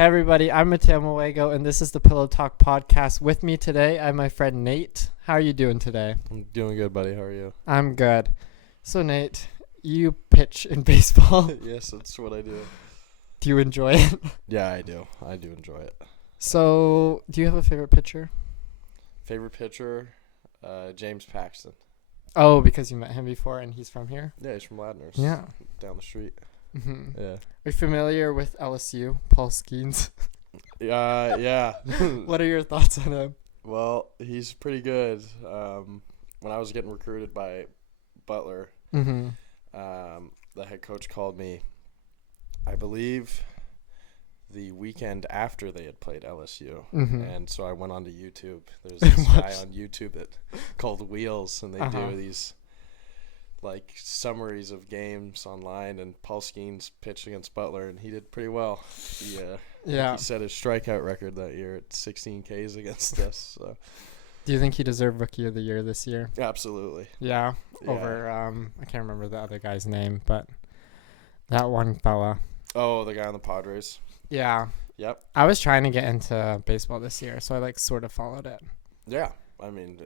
Hey everybody, I'm Mateo Muego, and this is the Pillowtalk Podcast. With me today, I have my friend Nate. How are you doing today? I'm doing good, buddy. How are you? I'm good. So Nate, you pitch in baseball. Yes, that's what I do. Do you enjoy it? Yeah, I do. I do enjoy it. So, do you have a favorite pitcher? Favorite pitcher, James Paxton. Oh, because you met him before and he's from here? Yeah, he's from Ladner's. Yeah. Down the street. Mm-hmm. Yeah. Are you familiar with LSU, Paul Skeens? Yeah. What are your thoughts on him? Well, he's pretty good. When I was getting recruited by Butler, Mm-hmm. the head coach called me, I believe, the weekend after they had played LSU. Mm-hmm. And so I went onto YouTube. There's this guy on YouTube that called Wheels, and they do these like summaries of games online, and Paul Skeens pitched against Butler, and he did pretty well. He set his strikeout record that year at 16 Ks against us. So. Do you think he deserved Rookie of the Year this year? Absolutely. Yeah. Over I can't remember the other guy's name, but that one fella. Oh, the guy on the Padres. Yeah. Yep. I was trying to get into baseball this year, so I sort of followed it. Yeah. I mean,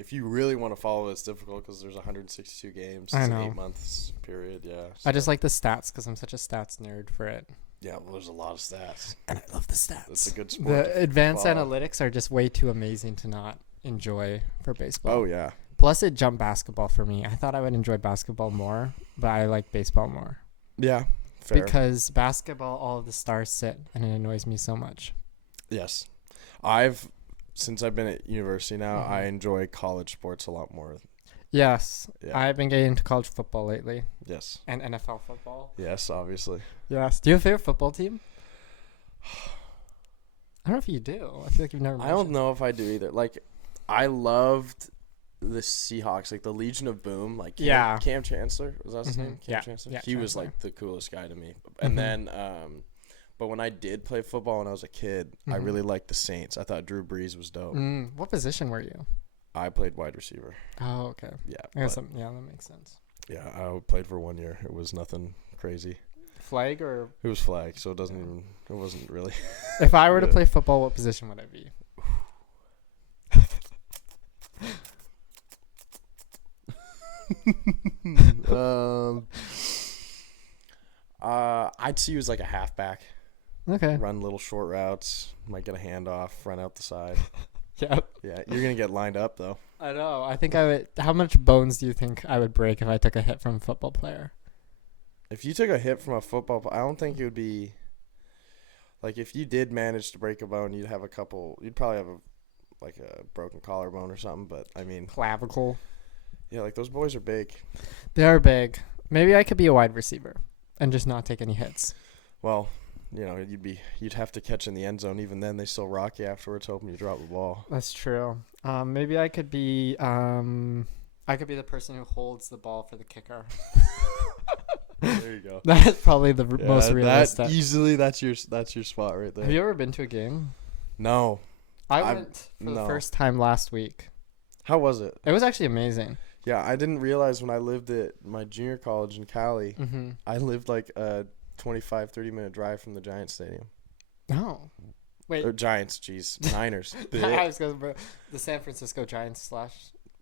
if you really want to follow it, it's difficult because there's 162 games. I It's know. an 8 months period, yeah. So. I just like the stats because I'm such a stats nerd for it. Yeah, well, there's a lot of stats. And I love the stats. It's a good sport. The advanced follow. analytics are just way too amazing to not enjoy for baseball. Oh, yeah. Plus, it jumped basketball for me. I thought I would enjoy basketball more, but I like baseball more. Yeah, fair. Because basketball, all of the stars sit, and it annoys me so much. Yes. Since I've been at university now, I enjoy college sports a lot more. Yes. Yeah. I've been getting into college football lately. Yes. And NFL football. Yes, obviously. Yes. Do you have a favorite football team? I don't know if you do. I feel like you've never I don't know if I do either. Like, I loved the Seahawks, like the Legion of Boom. Like, Cam Chancellor, was that his name? Cam Chancellor? Yeah, he was like the coolest guy to me. And then, but when I did play football when I was a kid, I really liked the Saints. I thought Drew Brees was dope. What position were you? I played wide receiver. Oh, okay. Yeah. That makes sense. Yeah, I played for 1 year. It was nothing crazy. Flag or? It was flag, so it wasn't really. If I were to play football, what position would I be? I'd see you as like a halfback. Okay. Run little short routes. Might get a handoff. Run out the side. Yeah. Yeah, you're gonna get lined up though. I know. I think I would. How much bones do you think I would break if I took a hit from a football player? If you took a hit from a football, I don't think it would be. Like if you did manage to break a bone, you'd probably have a broken collarbone or something. But I mean, clavicle. Yeah, like those boys are big. They are big. Maybe I could be a wide receiver and just not take any hits. Well, you'd have to catch in the end zone. Even then, they still rock you afterwards, hoping you drop the ball. That's true. Maybe I could be. I could be the person who holds the ball for the kicker. There you go. That's probably the most realistic. That's your spot right there. Have you ever been to a game? No. I went for the first time last week. How was it? It was actually amazing. Yeah, I didn't realize when I lived at my junior college in Cali, I lived like a 25, 30-minute drive from the Giants stadium. Oh. Wait. Or Giants, Niners. I was going to the San Francisco Giants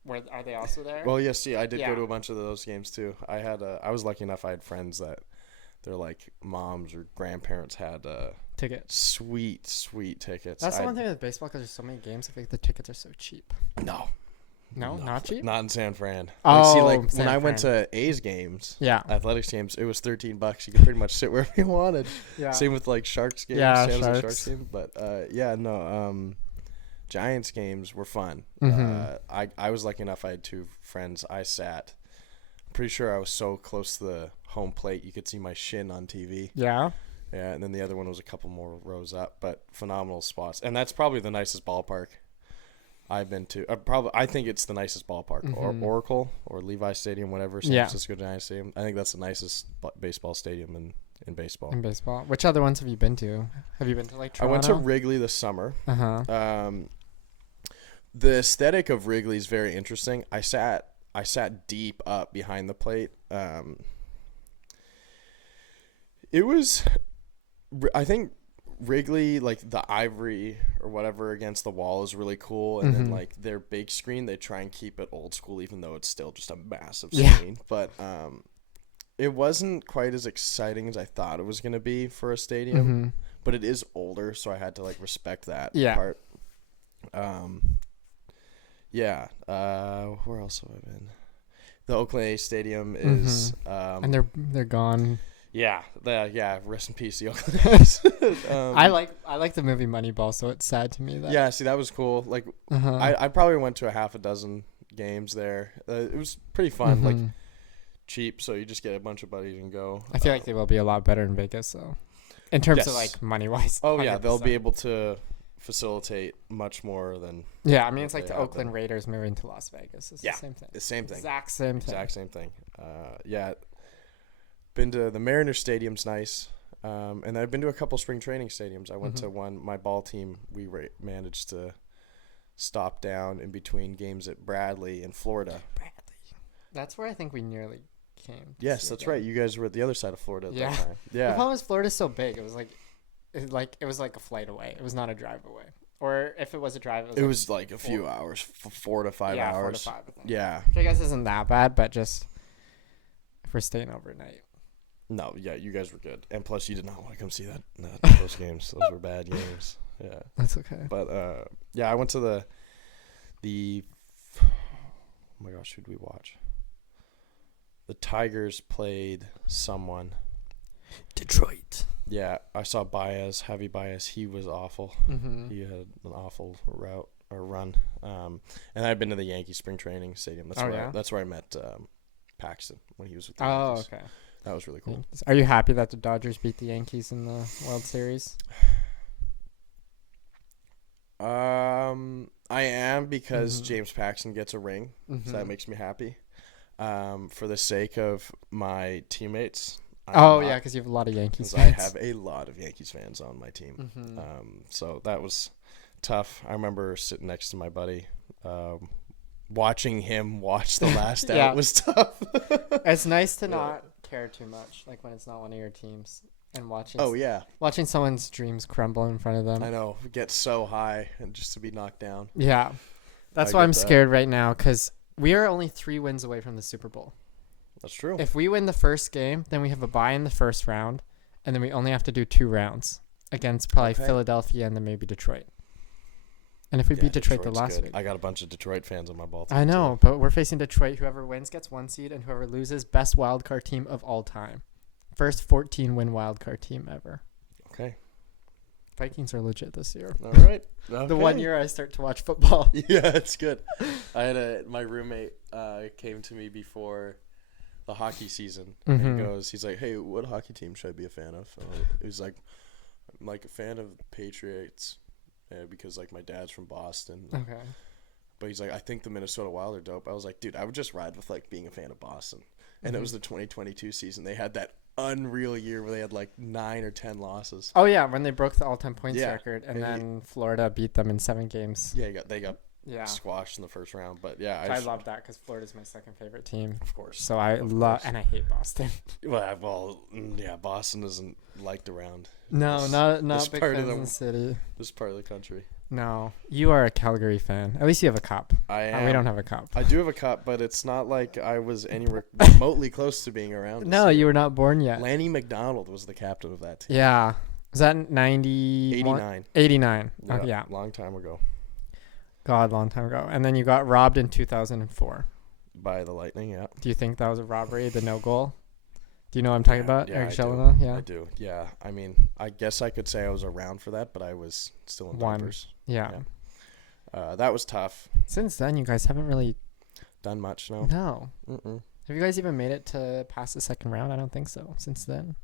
where are they also there? Well, yes, I did go to a bunch of those games too. I was lucky enough I had friends that their like moms or grandparents had tickets. Sweet tickets. That's the one thing with baseball because there's so many games. I feel like the tickets are so cheap. No, not cheap? Not in San Fran. Oh, when I went to A's games, athletics games, it was $13. You could pretty much sit wherever you wanted. Yeah. Same with like Sharks games. Yeah, Sharks game. But Giants games were fun. I was lucky enough. I had two friends. Pretty sure I was so close to the home plate you could see my shin on TV. Yeah. Yeah, and then the other one was a couple more rows up, but phenomenal spots. And that's probably the nicest ballpark I've been to. I think it's the nicest ballpark, or Oracle or Levi Stadium, whatever. San Francisco Giants Stadium. I think that's the nicest baseball stadium in baseball. In baseball, which other ones have you been to? Have you been to like Toronto? I went to Wrigley this summer. The aesthetic of Wrigley is very interesting. I sat deep up behind the plate. It was I think Wrigley, like the ivory or whatever against the wall is really cool. And then like their big screen, they try and keep it old school, even though it's still just a massive screen. But it wasn't quite as exciting as I thought it was going to be for a stadium. But it is older, so I had to like respect that part. Where else have I been? The Oakland A's stadium is and they're gone. Yeah. Rest in peace, the Oakland A's. I like the movie Moneyball, so it's sad to me that. Yeah, see, that was cool. Like, I probably went to a half a dozen games there. It was pretty fun. Like, cheap, so you just get a bunch of buddies and go. I feel like they will be a lot better in Vegas, so in terms of like money wise. Oh 100%. Yeah, they'll be able to facilitate much more than. Yeah, I mean it's like the Oakland Raiders moving to Las Vegas. It's the same thing. The same thing. Exact same thing. Been to the Mariners Stadium's nice, and I've been to a couple spring training stadiums. I went to one. My ball team, we managed to stop down in between games at Bradley in Florida. That's where I think we nearly came. Yes, that's right. You guys were at the other side of Florida at that time. Yeah. The problem is Florida's so big. It was like a flight away. It was not a drive away. Or if it was a drive, it was like a few hours, 4 to 5 hours. 4 to 5. Yeah. Which I guess isn't that bad, but just if we're staying overnight. No, yeah, you guys were good. And plus, you did not want to come see those games. Those were bad games. Yeah. That's okay. But, I went to the oh my gosh, who did we watch? The Tigers played someone. Detroit. Yeah, I saw Javi Baez. He was awful. He had an awful run. And I've been to the Yankee spring training stadium. That's where I met Paxton when he was with the Yankees. Okay. That was really cool. Are you happy that the Dodgers beat the Yankees in the World Series? I am, because James Paxton gets a ring, so that makes me happy. For the sake of my teammates. Because you have a lot of Yankees fans. I have a lot of Yankees fans on my team. So that was tough. I remember sitting next to my buddy, watching him watch the last out was tough. It's nice to not care too much, like when it's not one of your teams, and watching someone's dreams crumble in front of them. I know, get so high and just to be knocked down. Yeah, that's why I'm scared right now, because we are only 3 wins away from the Super Bowl. That's true. If we win the first game, then we have a bye in the first round, and then we only have to do 2 rounds against probably Philadelphia and then maybe Detroit. And if we beat Detroit the last week. I got a bunch of Detroit fans on my ball team. I know, but we're facing Detroit. Whoever wins gets 1 seed, and whoever loses, best wildcard team of all time. First 14-win wildcard team ever. Okay. Vikings are legit this year. All right. Okay. The 1 year I start to watch football. Yeah, it's good. I had my roommate came to me before the hockey season, and he's like, "Hey, what hockey team should I be a fan of?" He was like, "I'm like a fan of the Patriots." Because like my dad's from Boston. Okay. But he's like, I think the Minnesota Wild are dope. I was like, dude, I would just ride with like being a fan of Boston. And it was the 2022 season. They had that unreal year where they had like 9 or 10 losses. Oh yeah, when they broke the all-time points record, and then Florida beat them in 7 games. Yeah, they got squashed in the first round. But yeah, I love that because Florida's my second favorite team. Of course. So I love, and I hate Boston. Well, yeah, Boston isn't liked around. No, not big fans in the city. This part of the country. No, you are a Calgary fan. At least you have a cup. I am. We don't have a cup. I do have a cup, but it's not like I was anywhere remotely close to being around. No, you were not born yet. Lanny McDonald was the captain of that team. Yeah. Was that 90? 89. 89. Yeah, okay, yeah. Long time ago. God, long time ago. And then you got robbed in 2004. By the Lightning, yeah. Do you think that was a robbery, the no goal? Do you know what I'm talking about? Yeah, Eric Chelina? Yeah. I do. Yeah. I mean, I guess I could say I was around for that, but I was still in diapers. Yeah. That was tough. Since then, you guys haven't really done much, no? No. Have you guys even made it to past the second round? I don't think so since then.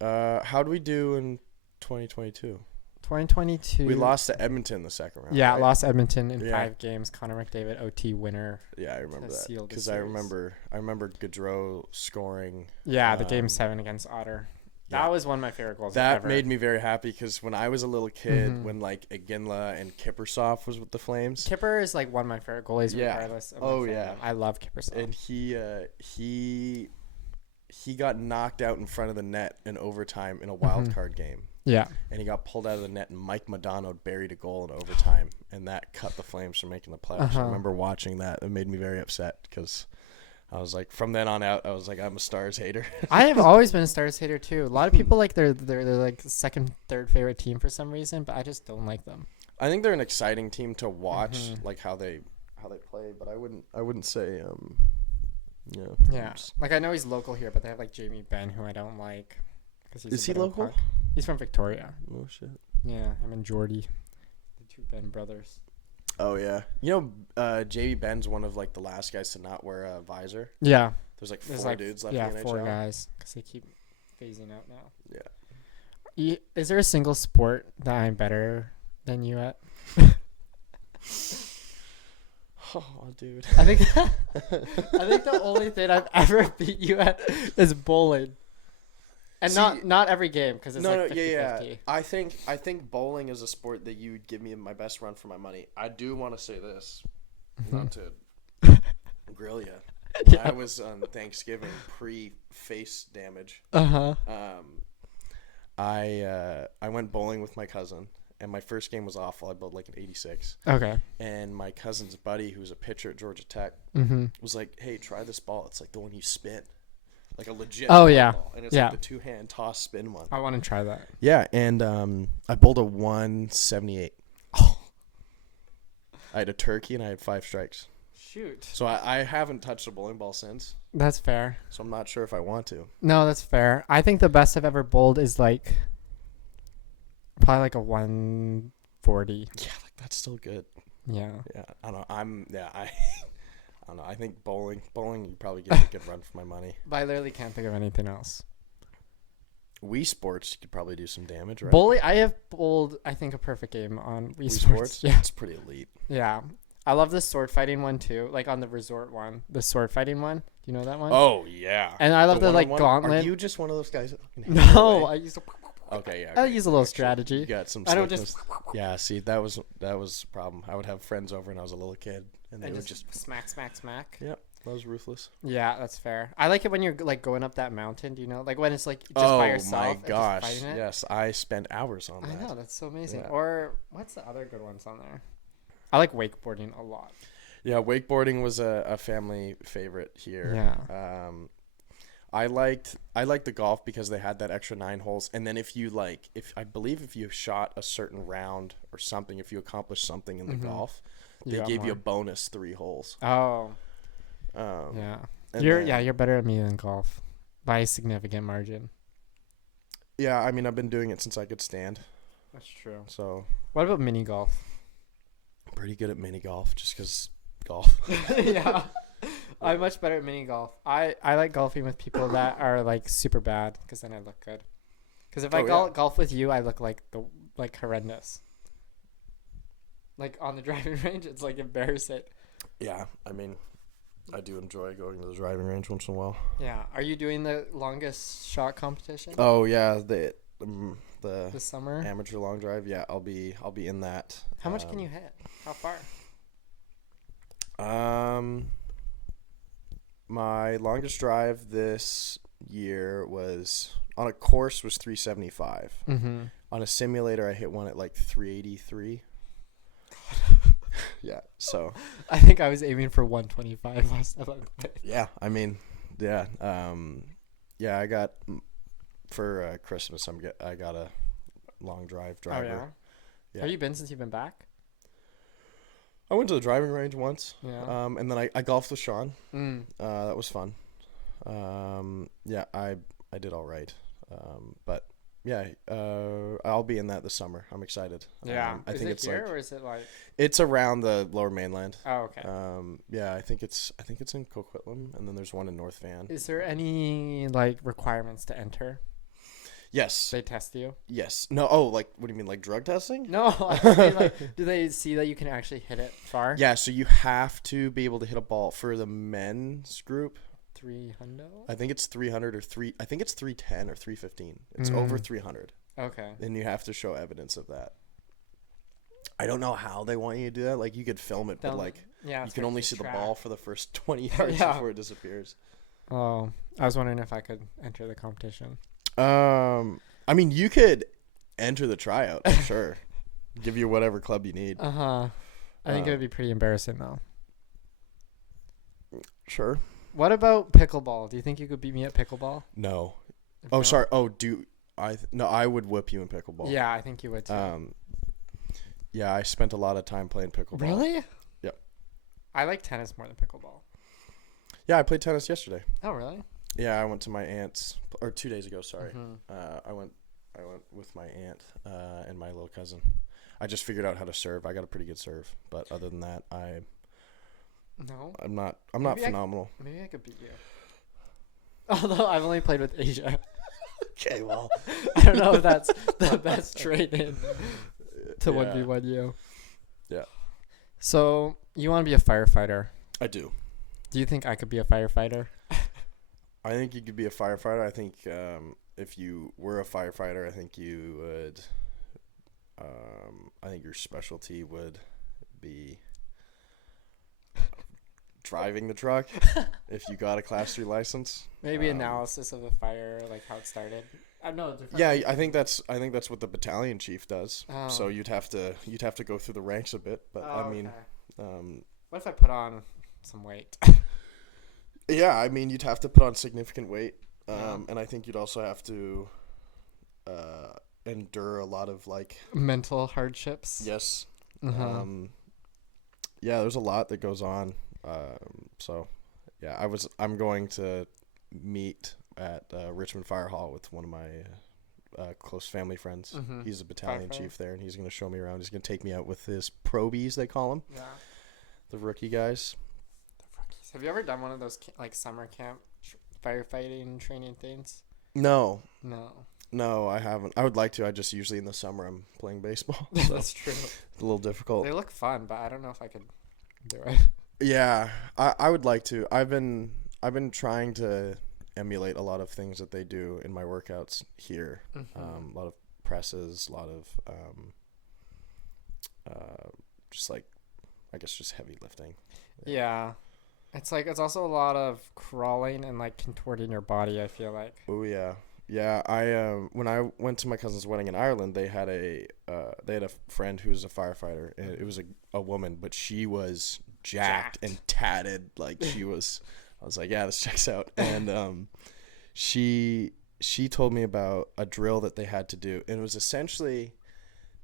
How'd we do in 2022? 2022. We lost to Edmonton the second round. Yeah, right? lost Edmonton in 5 games. Connor McDavid, OT winner. Yeah, I remember that because I remember Gaudreau scoring. Yeah, the game 7 against Otter. Yeah. That was one of my favorite goals. That made me very happy because when I was a little kid, when like Iginla and Kiprusoff was with the Flames. Kipper is like one of my favorite goalies, regardless. Of I love Kiprusoff. And he he got knocked out in front of the net in overtime in a wild card game. Yeah. And he got pulled out of the net, and Mike Modano buried a goal in overtime, and that cut the Flames from making the playoffs. I remember watching that. It made me very upset because I was like, from then on out, I was like, I'm a Stars hater. I have always been a Stars hater too. A lot of people like they're like second, third favorite team for some reason, but I just don't like them. I think they're an exciting team to watch, like how they play, but I wouldn't say Yeah. Like I know he's local here, but they have like Jamie Benn, who I don't like. Is he local? He's from Victoria. Oh shit. Yeah, him and Jordy, the two Ben brothers. Oh yeah. You know, Jamie Benn's one of like the last guys to not wear a visor. Yeah. There's like four dudes left in the NHL. Yeah, 4 guys, because they keep phasing out now. Yeah. Is there a single sport that I'm better than you at? Oh, dude. I think the only thing I've ever beat you at is bowling. And not every game, because it's like 50-50. I think bowling is a sport that you would give me my best run for my money. I do want to say this, not to grill you. Yeah. I was on Thanksgiving pre-face damage. I went bowling with my cousin, and my first game was awful. I bowled like an 86. Okay. And my cousin's buddy, who's a pitcher at Georgia Tech, was like, "Hey, try this ball. It's like the one you spin." Like a legit ball. And it's like the 2-hand toss spin one. I want to try that. Yeah, and I bowled a 178. Oh. I had a turkey and I had 5 strikes. Shoot. So I haven't touched a bowling ball since. That's fair. So I'm not sure if I want to. No, that's fair. I think the best I've ever bowled is like probably like a 140. Yeah, like that's still good. Yeah. Yeah, I don't know. I don't know. I think bowling, you probably get a good run for my money. But I literally can't think of anything else. Wii Sports, you could probably do some damage, right? Bowling, I have bowled, I think, a perfect game on Wii Sports. Yeah. It's pretty elite. Yeah. I love the sword fighting one, too. Like on the resort one. The sword fighting one. Do you know that one? Oh, yeah. And I love the like, gauntlet. Are you just one of those guys that No, I use Okay, yeah. I use a little strategy. You got some. I don't just. Yeah, see, that was a problem. I would have friends over, and I was a little kid, and they would just smack. Yep, that was ruthless. Yeah, that's fair. I like it when you're like going up that mountain. Do you know, like when it's like just by yourself? Oh my gosh! Just fighting it? Yes, I spent hours on that. I know, that's so amazing. Yeah. Or what's the other good ones on there? I like wakeboarding a lot. Yeah, wakeboarding was a family favorite here. Yeah. I liked the golf because they had that extra 9 holes, and then if you shot a certain round or something, if you accomplished something in the golf, they gave you a bonus 3 holes. Oh. Yeah. You're better at me than golf by a significant margin. Yeah, I mean I've been doing it since I could stand. That's true. So. What about mini golf? I'm pretty good at mini golf just because golf. Yeah. I'm much better at mini golf. I like golfing with people that are like super bad because then I look good. Because if I golf with you, I look like horrendous. Like on the driving range, it's like embarrassing. Yeah, I mean, I do enjoy going to the driving range once in a while. Yeah, are you doing the longest shot competition? Oh yeah, the this summer amateur long drive. Yeah, I'll be in that. How much can you hit? How far? My longest drive this year was on a course was 375. Mm-hmm. On a simulator, I hit one at like 383. Yeah, so I think I was aiming for 125 last time I played. Yeah, I mean, yeah, I got for Christmas. I got a long drive driver. Oh yeah. Have you been since you've been back? I went to the driving range once. Yeah. And then I golfed with Sean. That was fun. Yeah, I did all right. But yeah, I'll be in that this summer. I'm excited. Yeah. I think it's here like, or is it like? It's around the Lower Mainland. Oh, okay. Yeah, I think it's in Coquitlam, and then there's one in North Van. Is there any like requirements to enter? Yes. They test you? Yes. No. Oh, like what do you mean, like drug testing? No. I mean, like, do they see that you can actually hit it far? Yeah. So you have to be able to hit a ball for the men's group. 300. I think it's 300 or 3. I think it's 310 or 315. It's over 300. Okay. And you have to show evidence of that. I don't know how they want you to do that. Like you could film it, but like you can only see the ball for the first 20 yards before it disappears. Oh, I was wondering if I could enter the competition. I mean, you could enter the tryout, I'm sure. Give you whatever club you need. I think it would be pretty embarrassing though. Sure. What about pickleball? Do you think you could beat me at pickleball? No. No? Sorry. Oh, no, I would whip you in pickleball. Yeah, I think you would too. Yeah, I spent a lot of time playing pickleball. Really? Yep. I like tennis more than pickleball. Yeah, I played tennis yesterday. Oh, really? Yeah, I went to my aunt's, or 2 days ago. Sorry. Mm-hmm. I went with my aunt and my little cousin. I just figured out how to serve. I got a pretty good serve, but other than that, I'm not phenomenal. Maybe I could beat you. Although I've only played with Asia. Okay, well, I don't know if that's the best trade-in to 1v1 you. Yeah. So you want to be a firefighter? I do. Do you think I could be a firefighter? I think you could be a firefighter. I think if you were a firefighter, I think you would. I think your specialty would be driving the truck if you got a Class 3 license. Maybe analysis of the fire, like how it started. I know. Yeah, I think that's what the battalion chief does. Oh. So you'd have to go through the ranks a bit. But I mean, okay. What if I put on some weight? Yeah, I mean, you'd have to put on significant weight, and I think you'd also have to endure a lot of like mental hardships. Yes. Uh-huh. Yeah, there's a lot that goes on. So yeah, I'm going to meet at Richmond Fire Hall with one of my close family friends. Mm-hmm. He's a battalion chief there, and he's going to show me around. He's going to take me out with his probies, they call them. Yeah. The rookie guys. Have you ever done one of those like summer camp firefighting training things? No, I haven't. I would like to. I just usually in the summer I'm playing baseball. So That's true. It's a little difficult. They look fun, but I don't know if I could do it. Yeah, I would like to. I've been trying to emulate a lot of things that they do in my workouts here. Mm-hmm. A lot of presses, a lot of just like, I guess, just heavy lifting. Yeah. It's also a lot of crawling and like contorting your body, I feel like. Oh yeah. Yeah, I when I went to my cousin's wedding in Ireland, they had a friend who was a firefighter, and it was a woman, but she was jacked and tatted, like she was. I was like, yeah, this checks out. And she told me about a drill that they had to do, and it was essentially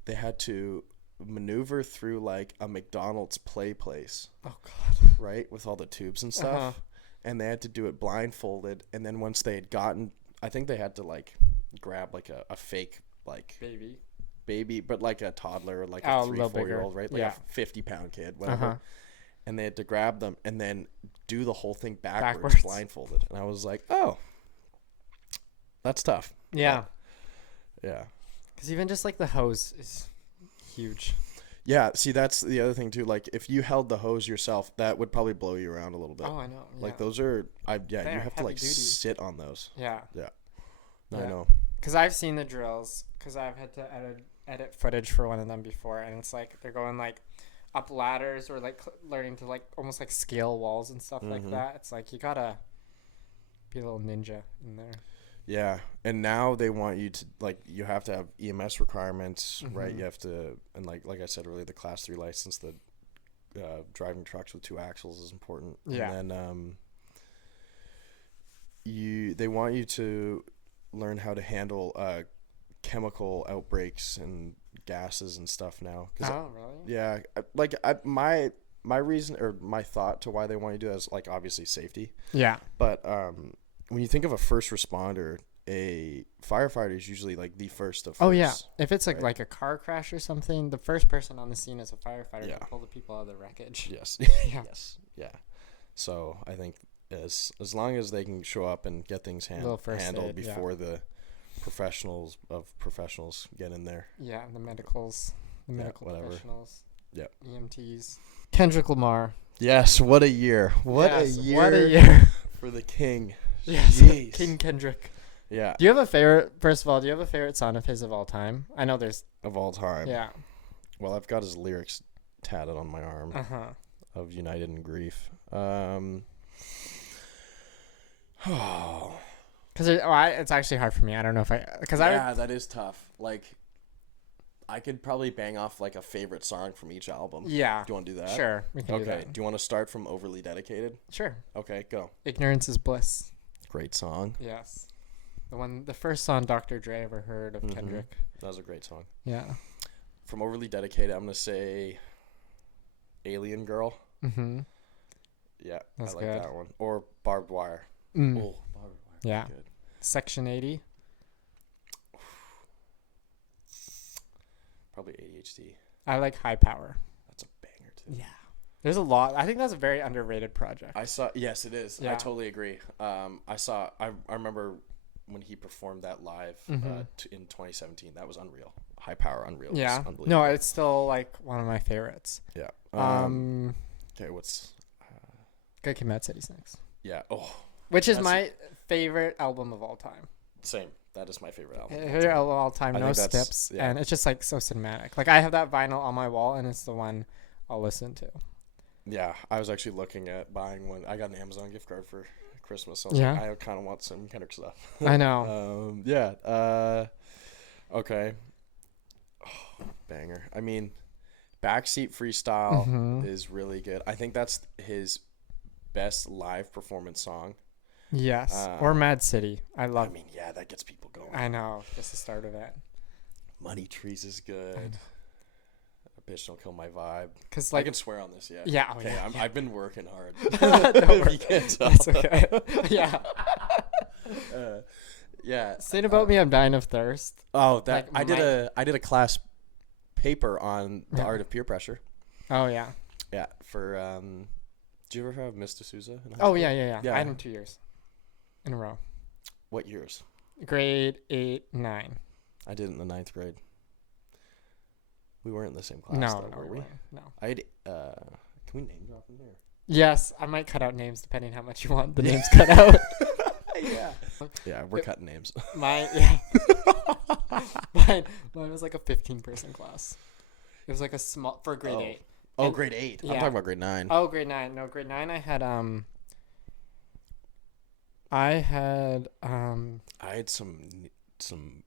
they had to maneuver through like a McDonald's play place. Oh god. Right? With all the tubes and stuff. Uh-huh. And they had to do it blindfolded, and then once they had gotten, I think they had to like grab like a fake like baby, but like a toddler or like a 3-4-year-old, right? Like a 50-pound kid, whatever. Uh-huh. And they had to grab them and then do the whole thing backwards. Blindfolded. And I was like, oh, that's tough. Yeah. Yeah. Because even just like the hose is huge. Yeah, see, that's the other thing too. Like, if you held the hose yourself, that would probably blow you around a little bit. Oh, I know. Yeah. Like, those are, you have to like duty. Sit on those. Yeah. Yeah. I know. Because I've seen the drills. Because I've had to edit footage for one of them before, and it's like they're going like up ladders or like learning to like almost like scale walls and stuff like that. It's like you gotta be a little ninja in there. Yeah, and now they want you to like you have to have EMS requirements, right? You have to, and like I said earlier, the Class 3 license, the driving trucks with 2 axles is important. Yeah, and then they want you to learn how to handle chemical outbreaks and gases and stuff now. Oh, really? Yeah, my reason or my thought to why they want you to do that is like obviously safety. Yeah, but when you think of a first responder, a firefighter is usually like the first of first. Oh yeah, if it's like a car crash or something, the first person on the scene is a firefighter to pull the people out of the wreckage. Yes. Yes. Yeah. So I think as long as they can show up and get things handled before the professionals get in there. Yeah, the medical professionals. Yeah. EMTs. Kendrick Lamar. Yes, what a year. What a year for the king. Yes, Jeez. King Kendrick. Yeah. Do you have a favorite? First of all, do you have a favorite song of his of all time? I know there's of all time. Yeah. Well, I've got his lyrics tatted on my arm. Uh-huh. Of United in Grief. Oh. Because it's actually hard for me. I don't know if that is tough. Like, I could probably bang off like a favorite song from each album. Yeah. Do you want to do that? Sure, we can do that. Okay. Do you want to start from Overly Dedicated? Sure. Okay, go. Ignorance is Bliss. Great song. Yes. The first song Dr. Dre ever heard of Kendrick. That was a great song. Yeah. From Overly Dedicated, I'm gonna say Alien Girl. Mm-hmm. Yeah, That's I like good. that one. Or Barbed Wire. Mm. Oh, Barbed Wire. Yeah. Good. Section 80. Probably ADHD. I like High Power. That's a banger too. Yeah. There's a lot. I think that's a very underrated project. Yes, it is. Yeah. I totally agree. I remember when he performed that live in 2017. That was unreal. High Power, unreal. Yeah. Unbelievable. No, it's still like one of my favorites. Yeah. Okay, what's Good Kid, Mad City Snakes. Yeah. Oh. Which is my favorite album of all time. Same. That is my favorite album. Favorite album of all time. No skips. Yeah. And it's just like so cinematic. Like I have that vinyl on my wall and it's the one I'll listen to. Yeah. I was actually looking at buying one. I got an Amazon gift card for Christmas. So I kind of want some Kendrick stuff. I know. Yeah. Okay. Oh, banger. I mean, Backseat Freestyle is really good. I think that's his best live performance song. Yes. Or Mad City. I mean, yeah, that gets people going. I know. Just the start of it. Money Trees is good. A Bitch Don't Kill My Vibe. Cause like, I can swear on this, yeah. Yeah. Okay, I've been working hard. Don't You can't tell. It's okay. Yeah. Yeah. Saying about me, I'm dying of thirst. Oh, that Like I did a class paper on the art of peer pressure. Oh yeah. Yeah. For do you ever have Miss D'Souza? In high Oh school? yeah. I had him 2 years in a row. What years? Grade 8, 9. I did it in the 9th grade. We weren't in the same class. No, were we? weren't. No. I had. Can we name drop in here? Yes, I might cut out names depending how much you want the names cut out. Yeah. Yeah, we're cutting names. Mine was like a 15-person class. It was like a small for grade 8. Oh, grade 8. Yeah. I'm talking about grade 9. Oh, grade 9. No, grade 9 I had I had some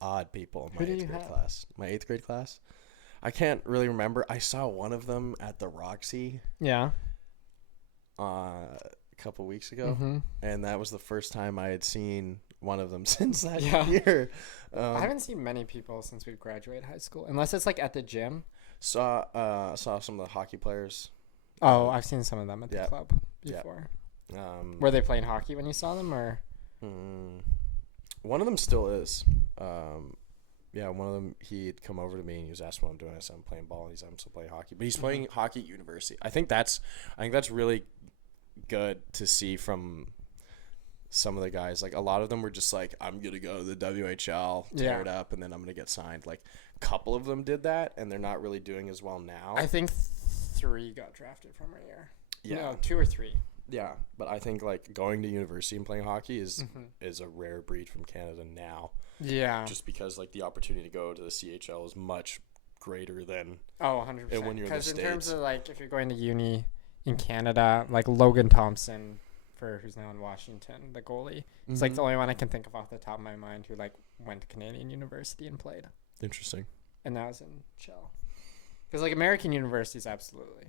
odd people in Who my did 8th you grade have? class. My 8th grade class. I can't really remember. I saw one of them at the Roxy Yeah. a couple weeks ago, Mm-hmm. and that was the first time I had seen one of them since that Yeah. year. I haven't seen many people since we graduated high school, unless it's like at the gym. Saw some of the hockey players. Oh, I've seen some of them at the yeah. club Yeah. before. Um, Were they playing hockey when you saw them, or? One of them still is. Yeah, one of them, he'd come over to me and he was asking what I'm doing. I said I'm playing ball. He's I'm still playing hockey, but he's playing hockey at university. I think that's really good to see from some of the guys. Like a lot of them were just like, I'm gonna go to the WHL, tear it up, and then I'm gonna get signed. Like a couple of them did that, and they're not really doing as well now. I think 3 got drafted from our year. Yeah, No, 2 or 3. Yeah, but I think like going to university and playing hockey is a rare breed from Canada now. Yeah. Just because like the opportunity to go to the CHL is much greater than 100%. when you're in the Because in terms States. of like if you're going to uni in Canada, like Logan Thompson, who's now in Washington, the goalie, it's like the only one I can think of off the top of my mind who like went to Canadian university and played. Interesting. And that was in Shell. Because like American universities, absolutely,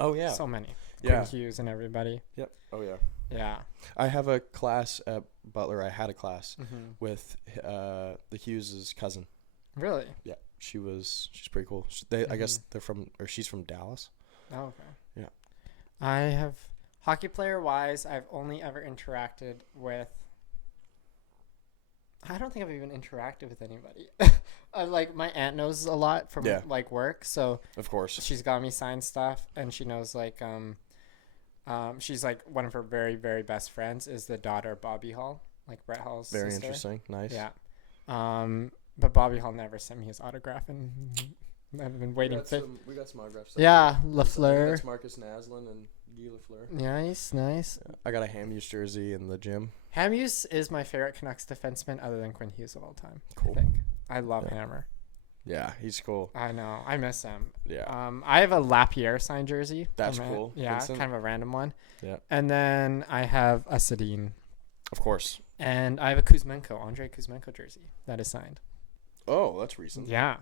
Oh yeah. so many. Yeah. Quinn Hughes and everybody. Yep. Oh yeah. Yeah. I have a class at Butler. I had a class with the Hughes' cousin. Really? Yeah, she's pretty cool. I guess she's from Dallas. Oh, okay. Yeah. I have hockey player wise, I've only ever interacted with. I don't think I've even interacted with anybody. Like my aunt knows a lot from like work, so of course she's got me sign stuff, and she knows like she's like one of her very very best friends is the daughter of Bobby Hall, like Brett Hall's very sister. interesting. Nice. Yeah. But Bobby Hall never sent me his autograph, and I've been waiting. We got some autographs. Yeah, Lafleur. That's Marcus Naslin and Guy Lafleur. Nice. Yeah. I got a Ham-Use jersey in the gym. Ham-Use is my favorite Canucks defenseman other than Quinn Hughes of all time. Cool. I think. I love Hammer. Yeah, he's cool. I know. I miss him. Yeah. I have a Lapierre signed jersey. That's cool. Yeah, Vincent. kind of a random one. Yeah. And then I have a Sedin. Of course. And I have a Andrei Kuzmenko jersey that is signed. Oh, that's recent. Yeah.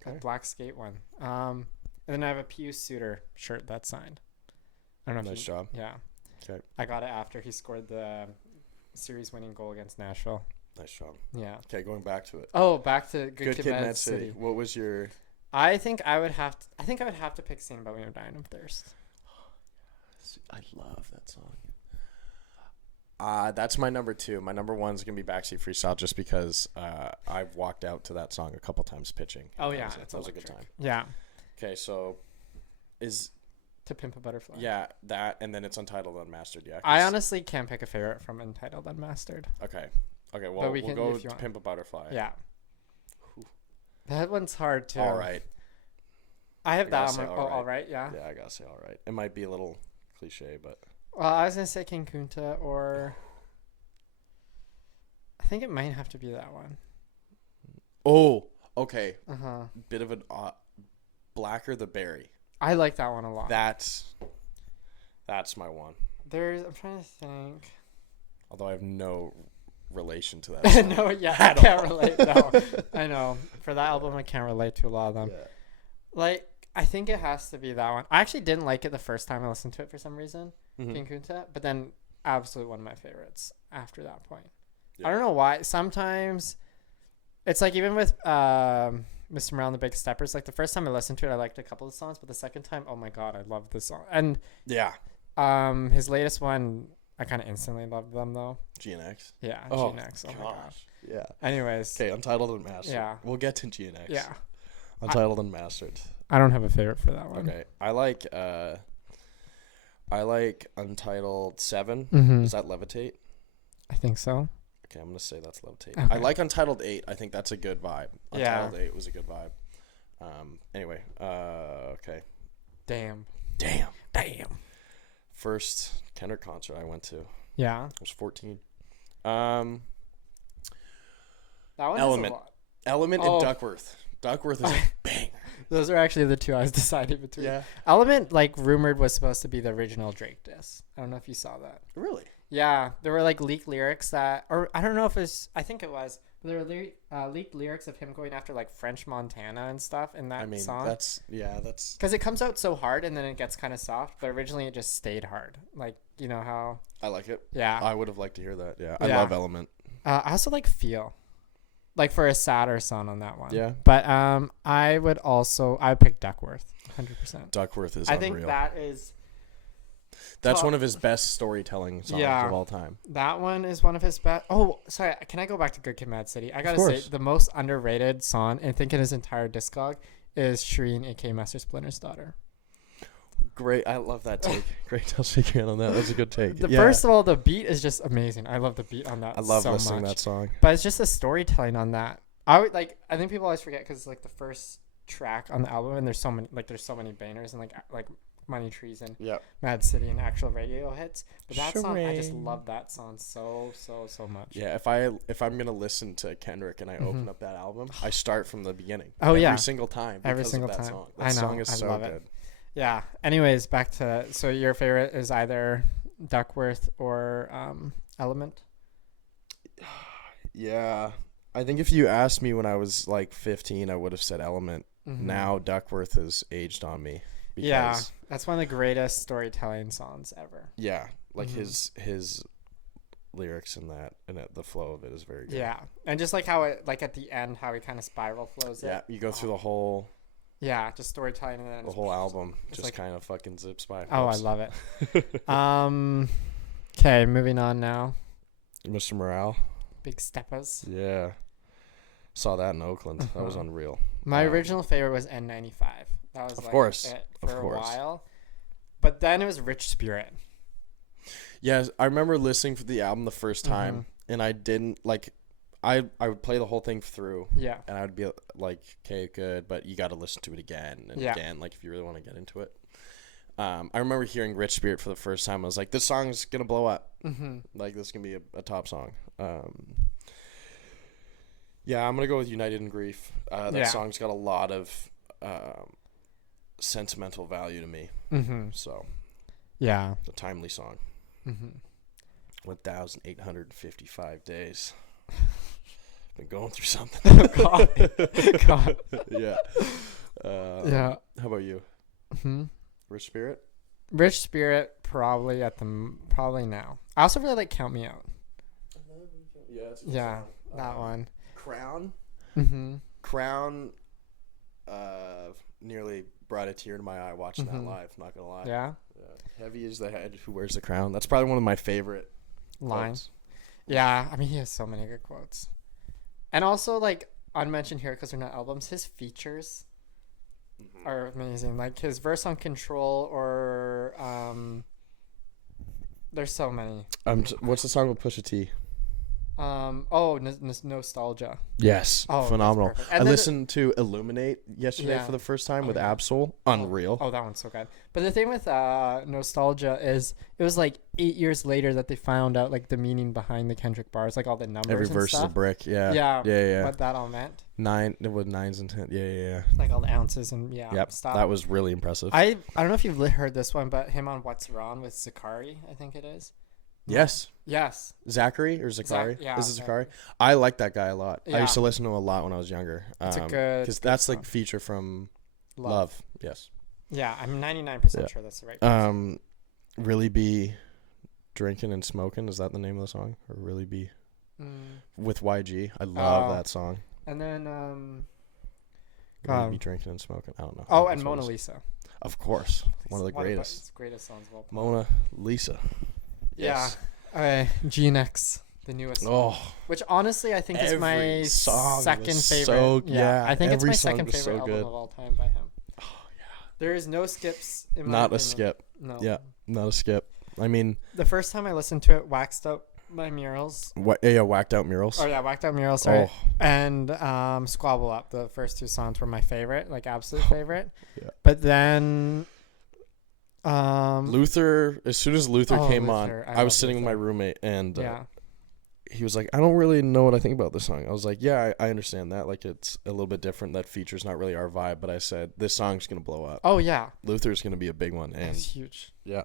Okay. A black skate one. And then I have a Pius Suter shirt that's signed. I don't know. Nice job. Yeah. Okay. I got it after he scored the series-winning goal against Nashville. Nice job. Yeah. Okay, going back to it. Oh, back to Good Kid, Mad City. What was your? I think I would have to pick "Sing About Me" or "Dying of Thirst." I love that song. That's my number 2. My number 1 is gonna be Backseat Freestyle, just because I've walked out to that song a couple times pitching. Oh yeah, that was a good time. Yeah. Okay, so is To Pimp a Butterfly. yeah that, and then it's Untitled Unmastered. Yeah. I honestly can't pick a favorite from Entitled Unmastered. Okay. Well, we'll go to Pimp a Butterfly. Yeah. That one's hard too. All right. I have that say one. all right. All right. Yeah. Yeah, I gotta say all right. It might be a little cliche, but. Well, I was gonna say King Kunta, or I think it might have to be that one. Oh, okay. Uh-huh. Bit of an Blacker the Berry. I like that one a lot. That's my one. I'm trying to think. Although I have no relation to that song. No, yeah, I can't relate. No, I know. For that album, I can't relate to a lot of them. Yeah. Like, I think it has to be that one. I actually didn't like it the first time I listened to it for some reason, King Kunta, but then absolutely one of my favorites after that point. Yeah. I don't know why. Sometimes it's like, even with Mr. Morale and the Big Steppers, like the first time I listened to it, I liked a couple of songs, but the second time, oh my God, I loved this song. And yeah, his latest one, I kind of instantly loved them though. GNX. Yeah, oh, GNX. Oh gosh. my gosh. Yeah. Anyways. Okay, Untitled Unmastered. Yeah. We'll get to GNX. Yeah. Untitled Unmastered. I don't have a favorite for that one. Okay. I like Untitled 7. Mm-hmm. Is that Levitate? I think so. Okay, I'm gonna say that's Levitate. Okay. I like Untitled 8. I think that's a good vibe. Untitled 8 was a good vibe. Anyway. Okay. Damn. First Kendrick concert I went to. Yeah. I was 14. That one Element. Element And Duckworth. Duckworth is a banger. Those are actually the two I was deciding between. Yeah. Element, like, rumored was supposed to be the original Drake diss. I don't know if you saw that. Really? Yeah. There were, like, leaked lyrics that, or I don't know if it's, I think it was, there were leaked lyrics of him going after, like, French Montana and stuff in that song. That's. Because it comes out so hard and then it gets kind of soft, but originally it just stayed hard. Like, you know how. I like it. Yeah. I would have liked to hear that. Yeah. I love Element. I also like Feel. Like, for a sadder song on that one. Yeah. But I would pick Duckworth, 100%. Duckworth is I unreal. think that is. That's one of his best storytelling songs of all time. That one is one of his best. Oh, sorry. Can I go back to Good Kid, Mad City? I gotta say, the most underrated song, and I think in his entire discog, is Shireen, aka Master Splinter's daughter. Great. I love that take. Great. I'll shake your hand on that. That's a good take. First of all, the beat is just amazing. I love the beat on that. I love so listening much. to that song. But it's just the storytelling on that. I think people always forget because it's like the first track on the album, and there's so many bangers and like Money Trees and Mad City and actual radio hits. But that song, I just love that song so much. Yeah, if I'm gonna listen to Kendrick and I open up that album, I start from the beginning. Oh, every single time. Every single of that time. Song. I know. Song is I so love good. It. Yeah. Anyways, back to so your favorite is either Duckworth or Element. Yeah, I think if you asked me when I was like 15, I would have said Element. Mm-hmm. Now Duckworth has aged on me. Yeah, that's one of the greatest storytelling songs ever. Yeah, like his lyrics in that and the flow of it is very good. Yeah, and just like how it, like at the end, how he kind of spiral flows. Yeah, you go through the whole. Yeah, just storytelling and then the whole album just like, kind of fucking zips by. Oh, I love it. Okay, moving on now. Mr. Morale. Big Steppers. Yeah, saw that in Oakland. That was unreal. My original favorite was N95. That was of like course it for a while, but then it was Rich Spirit. Yeah, I remember listening to the album the first time, and I didn't like. I would play the whole thing through. Yeah. And I would be like, okay, good, but you got to listen to it again and again, like if you really want to get into it. I remember hearing Rich Spirit for the first time. I was like, this song's gonna blow up. Like this is gonna be a top song. Yeah, I'm gonna go with United in Grief. That song's got a lot of sentimental value to me. Mm-hmm. So, yeah, a timely song. Mm-hmm. 1,855 days. Been going through something. Oh, God. Yeah. Yeah. How about you? Mm-hmm. Rich Spirit? Rich Spirit, probably now. I also really like Count Me Out. Yeah, it's a good Yeah, song. that one. Crown? Mm-hmm. Crown nearly brought a tear to my eye watching that live, not gonna lie. Yeah? Heavy is the head who wears the crown. That's probably one of my favorite lines. Yeah, I mean, he has so many good quotes. And also, like, unmentioned here because they're not albums, his features are amazing. Like, his verse on Control or, there's so many. What's the song with Pusha T? Nostalgia. Yes, phenomenal. I listened to Illuminate yesterday Yeah. for the first time with Absol. Unreal. Oh, that one's so good. But the thing with Nostalgia is it was like 8 years later that they found out like the meaning behind the Kendrick bars, like all the numbers. Every and verse is a stuff. brick. Yeah. Yeah. What that all meant. 9 with 9s and 10. Yeah. Like all the ounces and stuff. That was really impressive. I don't know if you've heard this one, but him on What's Wrong with Zakari, I think it is. Yes. Zachary or Zakari? Yeah. Is it Zakari? I like that guy a lot. Yeah. I used to listen to him a lot when I was younger. It's a good. Because that's like feature from Love. Yes. Yeah, I'm 99% sure that's the right person. Really Be Drinking and Smoking. Is that the name of the song? Or Really Be with YG? I love that song. And then Really Be Drinking and Smoking. I don't know. Oh, and Mona Lisa. Of course. One of the greatest. Greatest songs of all time. Mona Lisa. Yes. Yeah. Gen X, the newest one. Which honestly I think is my second favorite. I think it's my second favorite album of all time by him. Oh yeah. There is no skips in my Not opinion. a skip. No. Yeah, not a skip. I mean, the first time I listened to it, Waxed Out by Murals. Whacked Out Murals. Oh yeah, Whacked Out Murals, sorry. And Squabble Up, the first two songs were my favorite, like absolute favorite. Yeah. But then Luther, as soon as Luther came on, I was sitting with my roommate and he was like, I don't really know what I think about this song. I was like, yeah, I understand that. Like, it's a little bit different. That feature's not really our vibe. But I said, this song's going to blow up. Oh, yeah. Luther's going to be a big one. And it's huge. Yeah.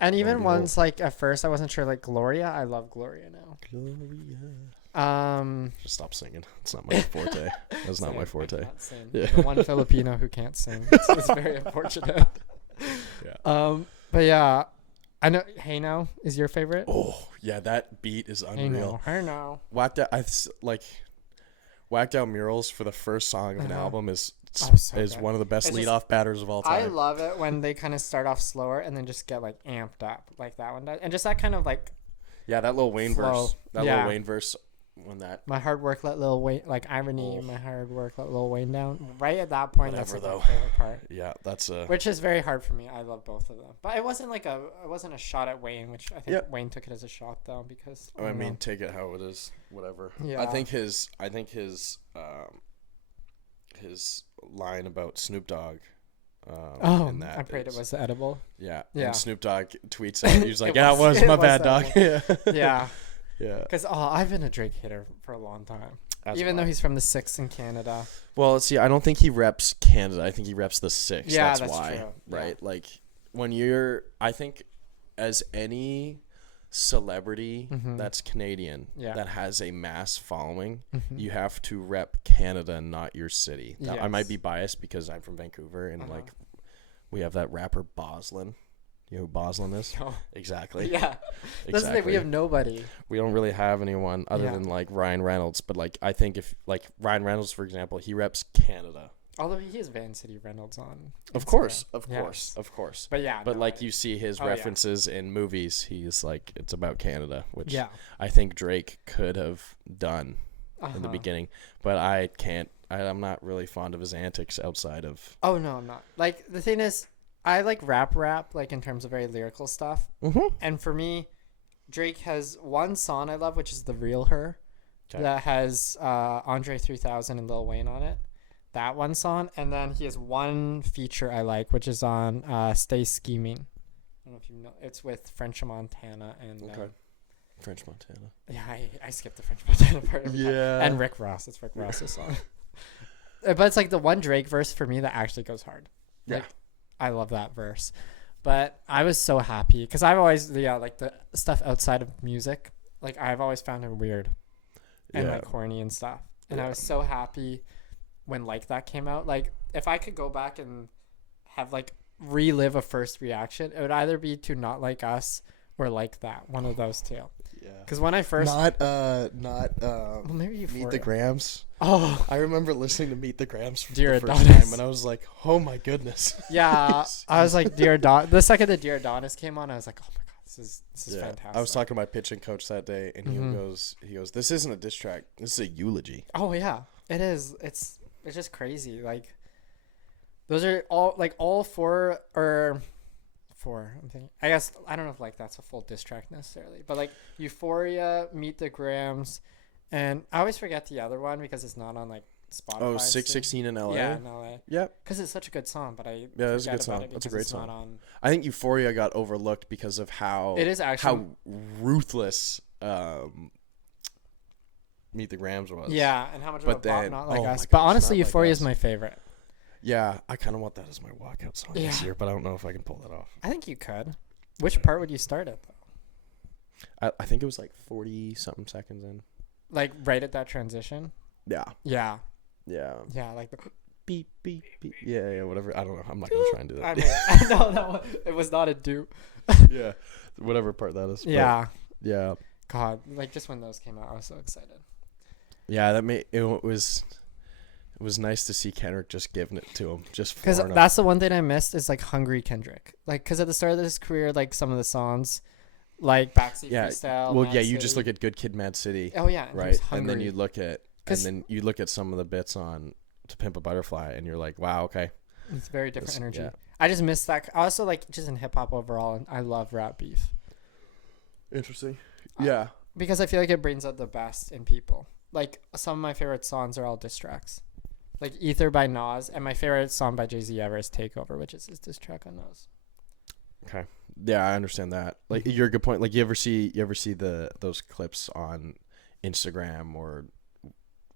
And even ones like at first I wasn't sure, like Gloria. I love Gloria now. Gloria. Just stop singing. It's not my forte. That's not my forte. Yeah. The one Filipino who can't sing. It's very unfortunate. Yeah. But yeah, I know. Hey Now is your favorite. Oh yeah, that beat is unreal. Hey Now. Whacked Out Murals for the first song of an album is one of the best lead-off batters of all time. I love it when they kind of start off slower and then just get like amped up like that one does, and just that kind of like that Lil Wayne flow. verse. Lil Wayne verse when that my hard work let Lil Wayne like irony. My hard work let Lil Wayne down. Right at that point, that's my favorite part. Yeah, that's which is very hard for me. I love both of them, but it wasn't a shot at Wayne, which I think Wayne took it as a shot though because I mean take it how it is, whatever. Yeah. I think his line about Snoop Dogg. I prayed it was edible. Yeah. And Snoop Dogg tweets out. He was like, "Yeah, it was my bad, dog." Yeah. Yeah. Because I've been a Drake hater for a long time. Even though he's from the 6 in Canada. Well, see, I don't think he reps Canada. I think he reps the 6. Yeah, that's why. True. Right? Yeah. Like I think as any celebrity that's Canadian that has a mass following, you have to rep Canada and not your city. Now, I might be biased because I'm from Vancouver and like we have that rapper Boslin. You know who Boslin is? No. Exactly. Yeah. That's the thing. We have nobody. We don't really have anyone other than like Ryan Reynolds. But like I think if like Ryan Reynolds, for example, he reps Canada. Although he has Van City Reynolds on Instagram. Of course. But like you see his references in movies, he's like it's about Canada, which I think Drake could have done in the beginning. But I can't. I'm not really fond of his antics outside of. Oh no, I'm not. Like the thing is, I like rap like in terms of very lyrical stuff. And for me, Drake has one song I love, which is "The Real Her," that has Andre 3000 and Lil Wayne on it. That one song, and then he has one feature I like, which is on "Stay Scheming." I don't know if you know. It's with French Montana and French Montana. Yeah, I skipped the French Montana part every time. Yeah. And Rick Ross. It's Rick Ross's song. But it's like the one Drake verse for me that actually goes hard. Like, Yeah. I love that verse. But I was so happy because I've always, like the stuff outside of music, like I've always found it weird and like corny and stuff. And I was so happy when Like That came out. Like if I could go back and have like relive a first reaction, it would either be to Not Like Us or Like That. One of those two. Yeah. Because when I first well, maybe Meet the Grams. Oh, I remember listening to Meet the Grams for Dear the first Adonis. time, and I was like, "Oh my goodness!" yeah. I was like, Dear Adonis. The second that Dear Adonis came on, I was like, oh my god, this is fantastic. I was talking to my pitching coach that day, and he goes, "This isn't a diss track. This is a eulogy." Oh yeah, it is. It's just crazy. Like those are all four. I'm thinking. I guess I don't know if like that's a full diss track necessarily, but like Euphoria, Meet the Grams, and I always forget the other one because it's not on like Spotify. Oh, 616 in LA. Yeah, in LA. Yep. Because it's such a good song, but it's a good song. That's a great song. On... I think Euphoria got overlooked because of how it is actually how ruthless Meet the Grams was. Yeah, and how much of a bop Not Like Us. Gosh, but honestly, Not Like Euphoria Us. is my favorite. Yeah, I kind of want that as my walkout song this year, but I don't know if I can pull that off. I think you could. Which part would you start at though? I think it was like 40 something seconds in. Like right at that transition. Yeah. Yeah. Yeah. Yeah, like the Beep beep beep. Yeah, whatever. I don't know. I'm not gonna try and do that. I mean, no, that one, it was not a do. Yeah, whatever part that is. Yeah. Yeah. God, like just when those came out, I was so excited. Yeah, it was nice to see Kendrick just giving it to him, just because that's the one thing I missed is like Hungry Kendrick. Like, because at the start of his career, like some of the songs, like Backseat Freestyle. Well, Mad you City. just look at Good Kid, Mad City. Oh yeah, right, and then you look at some of the bits on To Pimp a Butterfly, and you're like, wow, okay, it's very different energy. Yeah. I just missed that. I also like just in hip hop overall, and I love rap beef. Interesting. Yeah, because I feel like it brings out the best in people. Like some of my favorite songs are all diss tracks. Like Ether by Nas, and my favorite song by Jay-Z ever is Takeover, which is his diss track on Nas. Okay. Yeah, I understand that. Like, you're a good point. Like, you ever see those clips on Instagram or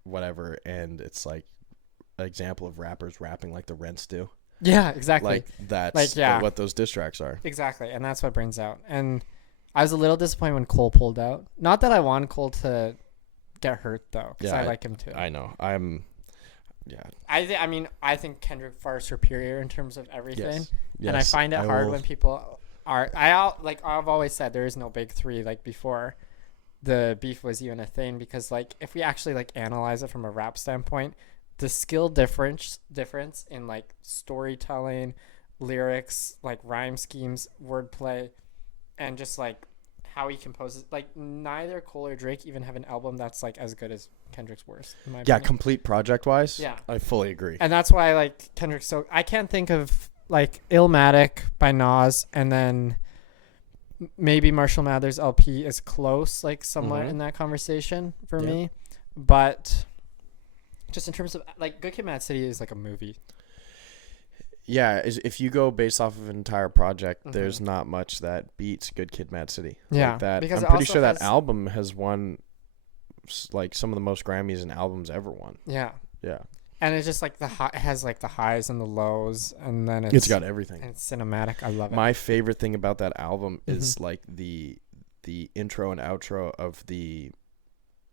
whatever, and it's like an example of rappers rapping like the Rents do. Yeah, exactly. Like that's what those diss tracks are. Exactly, and that's what brings out. And I was a little disappointed when Cole pulled out. Not that I want Cole to get hurt though, because I like him too. I know. Yeah. I think Kendrick far superior in terms of everything. Yes. And I find it hard when people are. I've always said there is no big three. Like before, the beef was even a thing, because like if we actually like analyze it from a rap standpoint, the skill difference in like storytelling, lyrics, like rhyme schemes, wordplay, and just like how he composes, like neither Cole or Drake even have an album that's like as good as Kendrick's worst, in my opinion. Complete project wise. Yeah, I fully agree. And that's why I like Kendrick. So I can't think of like Illmatic by Nas, and then maybe Marshall Mathers LP is close, like somewhat in that conversation for me. But just in terms of like Good Kid, Mad City is like a movie. Yeah, if you go based off of an entire project, there's not much that beats Good Kid, Mad City. Yeah, like that. because I'm pretty sure that album has won like some of the most Grammys in albums ever won. Yeah, yeah. And it's just like it has like the highs and the lows, and then it's got everything. And it's cinematic. I love it. My favorite thing about that album is like the intro and outro of the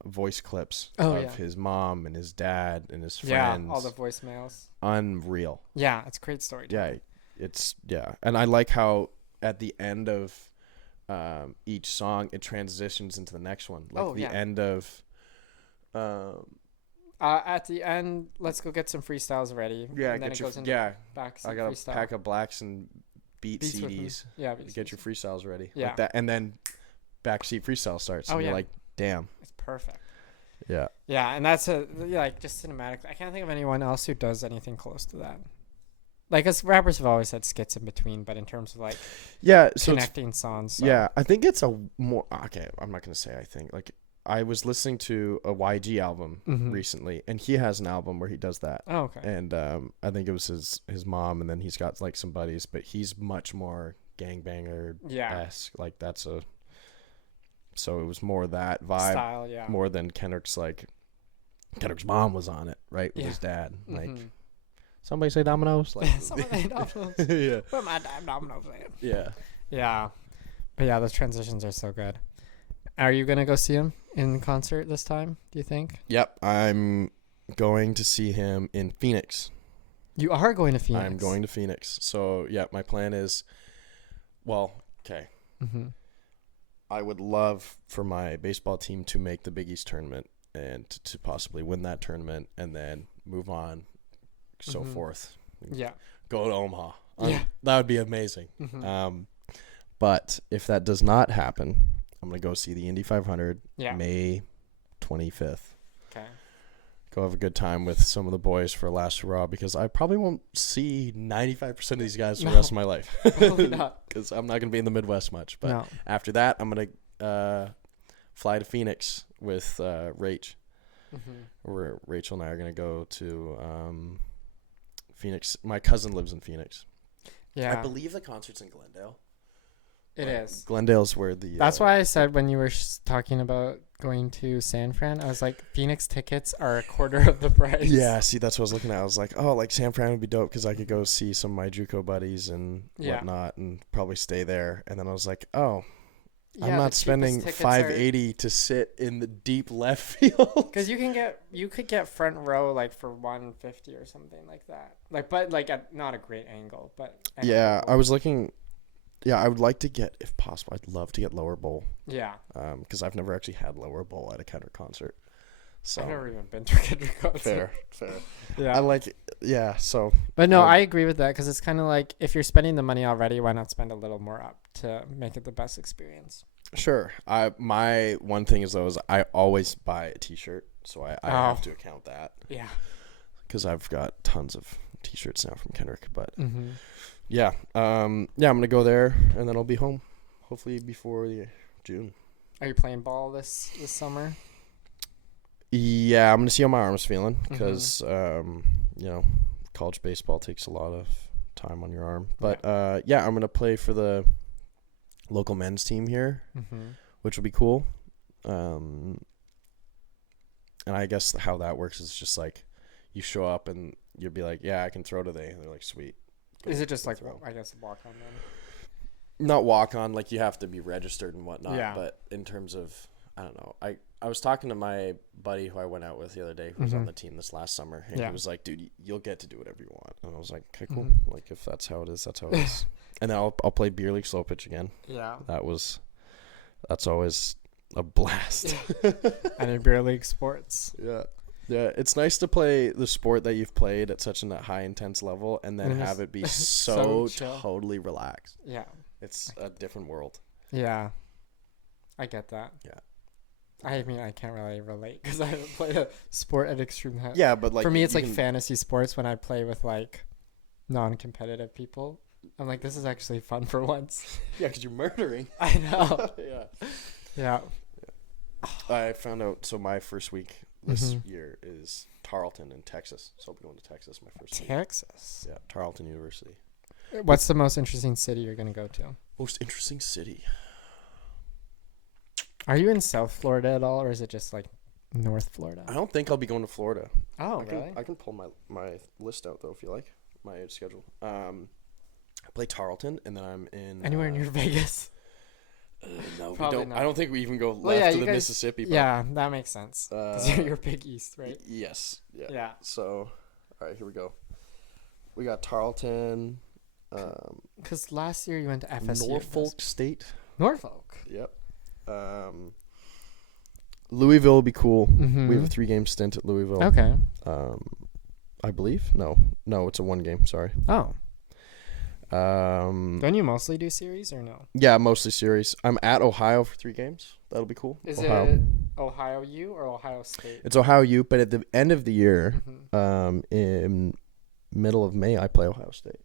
voice clips of his mom and his dad and his friends. Yeah, all the voicemails. Unreal. Yeah, it's great storytelling. Yeah, and I like how at the end of each song it transitions into the next one. Like end of. At the end, let's go get some freestyles ready. Yeah, and then get your I got a freestyle. pack of blacks and beats CDs. Yeah, get your freestyles ready. Yeah, like that, and then backseat freestyle starts. And you're like, damn, it's perfect. Yeah. Yeah, and that's like just cinematic. I can't think of anyone else who does anything close to that. Like, as rappers have always had skits in between, but in terms of like connecting songs. So. Yeah, I think it's a more I'm not gonna say I think like. I was listening to a YG album recently, and he has an album where he does that. Oh, okay. And I think it was his mom, and then he's got like some buddies, but he's much more gangbanger-esque. Like that's a So it was more that vibe, style, yeah. more than Kendrick's mom was on it, right, with his dad. Like, somebody say Domino's. Like, somebody say Domino's. Yeah. Where my damn Domino's at? Yeah. Yeah. But yeah, those transitions are so good. Are you gonna go see him in concert this time, do you think? Yep, I'm going to see him in Phoenix. You are going to Phoenix. I'm going to Phoenix. So, yeah, my plan is, okay. I would love for my baseball team to make the Big East tournament and to possibly win that tournament and then move on, so forth. Yeah. Go to Omaha. Yeah. That would be amazing. But if that does not happen, I'm going to go see the Indy 500 May 25th. Okay. Go have a good time with some of the boys for a last hurrah, because I probably won't see 95% of these guys for the rest of my life. Probably not. Because I'm not going to be in the Midwest much. But after that, I'm going to fly to Phoenix with Rach. Where Rachel and I are going to go to Phoenix. My cousin lives in Phoenix. Yeah. I believe the concert's in Glendale. It is. Glendale's where the... That's why I said when you were talking about going to San Fran, I was like, Phoenix tickets are a quarter of the price. Yeah, see, that's what I was looking at. I was like, oh, like San Fran would be dope because I could go see some of my JUCO buddies and whatnot and probably stay there. And then I was like, oh, I'm not spending $580 to sit in the deep left field. Because you could get front row like for $150 or something like that. But at not a great angle. But yeah, I was looking... Yeah, I would like to get, if possible, I'd love to get lower bowl. Yeah. Because I've never actually had lower bowl at a Kendrick concert. So I've never even been to a Kendrick concert. Fair. Yeah. I like it. Yeah, so. But no, I agree with that because it's kind of like if you're spending the money already, why not spend a little more up to make it the best experience? Sure. My one thing is, though, is I always buy a T-shirt, so I have to account that. Yeah. Because I've got tons of T-shirts now from Kendrick, but... Yeah, I'm gonna go there and then I'll be home, hopefully before the June. Are you playing ball this summer? Yeah, I'm gonna see how my arm's feeling because college baseball takes a lot of time on your arm. But I'm gonna play for the local men's team here, which will be cool. And I guess how that works is just like you show up and you'll be like, yeah, I can throw today, and they're like, sweet. Is it just like, I guess, walk on then? Not walk on, like you have to be registered and whatnot. Yeah. But in terms of, I don't know. I was talking to my buddy who I went out with the other day who was on the team this last summer. And he was like, dude, you'll get to do whatever you want. And I was like, okay, cool. Like if that's how it is, that's how it is. And then I'll play beer league slow pitch again. Yeah. That's always a blast. And in beer league sports. Yeah. Yeah, it's nice to play the sport that you've played at such a high intense level and then have it be so totally relaxed. Yeah. It's a different world. Yeah. I get that. Yeah. I mean, I can't really relate because I haven't played a sport at extreme height. Yeah, but like... For me, it's like fantasy sports when I play with like non-competitive people. I'm like, this is actually fun for once. Yeah, because you're murdering. I know. Yeah. I found out, so my first week... This year is Tarleton in Texas. So I'll be going to Texas my first week. Texas? Yeah, Tarleton University. What's the most interesting city you're going to go to? Most interesting city? Are you in South Florida at all, or is it just like North Florida? I don't think I'll be going to Florida. Oh, really? I can pull my list out, though, if you like. My schedule. I play Tarleton, and then I'm in... Anywhere near Vegas? No, we don't. Not. I don't think we even go left to the Mississippi. But, yeah, that makes sense. Because you're Big East, right? Yes. Yeah. So, all right, here we go. We got Tarleton. Because last year you went to FSU. Norfolk State. Norfolk. Yep. Louisville will be cool. We have a 3-game stint at Louisville. Okay. I believe. No, it's a 1-game. Sorry. Oh. Don't you mostly do series or no? Yeah, mostly series. I'm at Ohio for 3 games. That'll be cool. Is it Ohio U or Ohio State? It's Ohio U, but at the end of the year, in middle of May, I play Ohio State.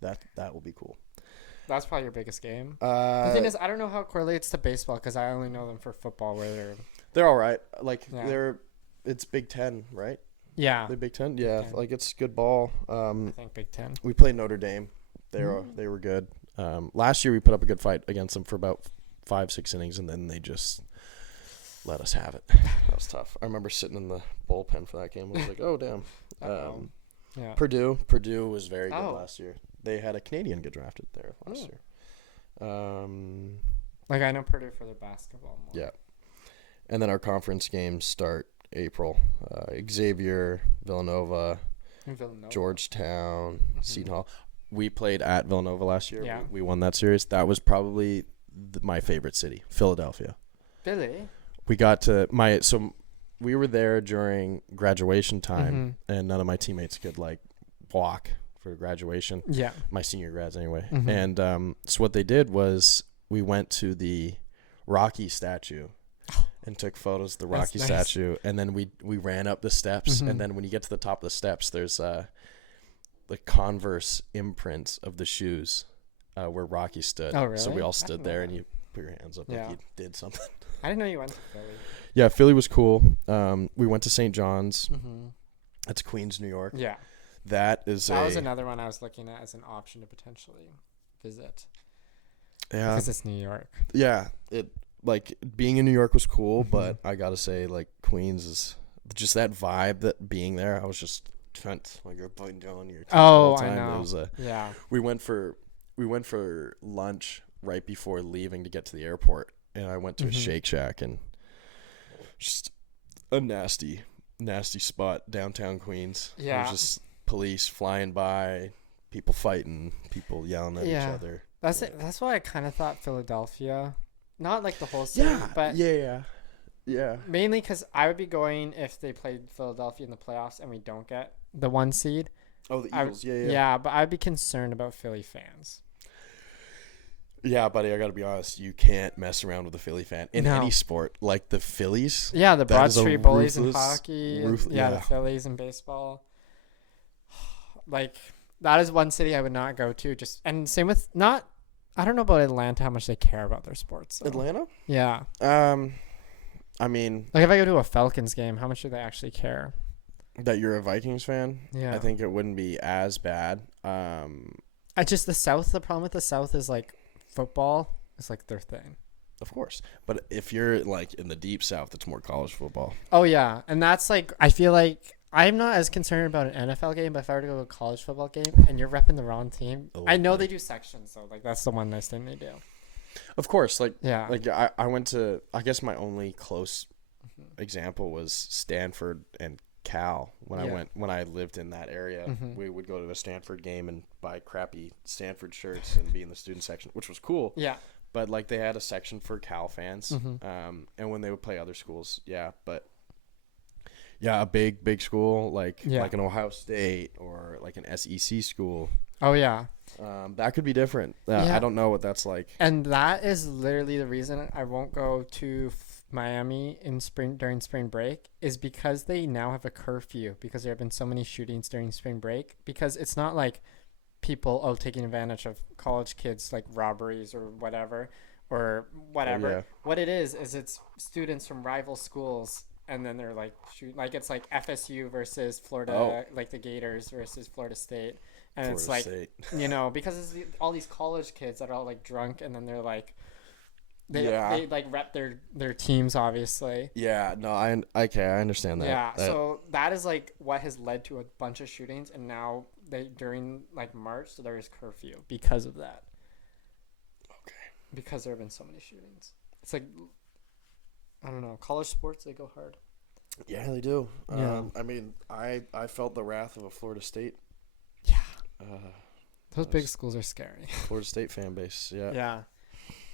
That will be cool. That's probably your biggest game. The thing is, I don't know how it correlates to baseball because I only know them for football, where they're all right. Like it's Big Ten, right? Yeah. The Big Ten. Yeah, like it's good ball. I think Big Ten. We played Notre Dame. They were good. Last year we put up a good fight against them for about 5-6 innings, and then they just let us have it. That was tough. I remember sitting in the bullpen for that game. I was like, oh, damn. Yeah. Purdue was very good last year. They had a Canadian get drafted there last year. Like, I know Purdue for their basketball more. Yeah. And then our conference games start April. Xavier, Villanova, Georgetown, Seton Hall. We played at Villanova last year. Yeah. We won that series. That was probably my favorite city, Philadelphia. Really? We got to we were there during graduation time, and none of my teammates could like walk for graduation. Yeah. My senior grads anyway. And so what they did was we went to the Rocky statue and took photos of the Rocky statue, and then we ran up the steps, and then when you get to the top of the steps, there's the Converse imprints of the shoes where Rocky stood. Oh, really? So we all stood there, and you put your hands up like you did something. I didn't know you went to Philly. Yeah, Philly was cool. We went to St. John's. That's Queens, New York. Yeah. That was another one I was looking at as an option to potentially visit. Yeah. Because it's New York. Yeah. Like being in New York was cool, but I gotta say, like, Queens is just that vibe, that being there. I was just like you're biting down on your teeth all the time. I know. It was we went for lunch right before leaving to get to the airport, and I went to a Shake Shack, and just a nasty spot downtown Queens. Yeah. It was just police flying by, people fighting, people yelling at each other. That's it. That's why I kind of thought Philadelphia, not like the whole city, but yeah. Mainly because I would be going if they played Philadelphia in the playoffs and we don't get the 1 seed. Oh, the Eagles. Yeah, but I'd be concerned about Philly fans. Yeah, buddy, I got to be honest. You can't mess around with a Philly fan in any sport. Like the Phillies. Yeah, the Broad Street Bullies in hockey. The Phillies in baseball. Like, that is one city I would not go to. And same with I don't know about Atlanta, how much they care about their sports. So. Atlanta? Yeah. I mean, like if I go to a Falcons game, how much do they actually care? That you're a Vikings fan? Yeah. I think it wouldn't be as bad. Just the South. The problem with the South is like football is like their thing. Of course. But if you're like in the deep South, it's more college football. Oh yeah, and that's like I feel like I'm not as concerned about an NFL game, but if I were to go to a college football game and you're repping the wrong team, I know they do sections, so like that's the one nice thing they do. Of course, like I went to, I guess my only close example was Stanford and Cal. When I lived in that area, we would go to a Stanford game and buy crappy Stanford shirts and be in the student section, which was cool. Yeah. But like they had a section for Cal fans, and when they would play other schools, a big school like an Ohio State or like an SEC school. Oh yeah. That could be different. I don't know what that's like. And that is literally the reason I won't go to Miami during spring break, is because they now have a curfew because there have been so many shootings during spring break, because it's not like people taking advantage of college kids, like robberies or whatever. What it is it's students from rival schools, and then they're like shoot, like it's like FSU versus Florida, like the Gators versus Florida State, and Florida it's like State. Because it's all these college kids that are all like drunk, and then they're like they like rep their teams, obviously. Yeah, no, I understand that. Yeah, so that is like what has led to a bunch of shootings, and now during like March, so there is curfew because of that. Okay. Because there have been so many shootings. It's like, I don't know, college sports, they go hard. Yeah, they do. Yeah. I mean, I felt the wrath of a Florida State. Yeah. Those big schools are scary. Florida State fan base, yeah. Yeah.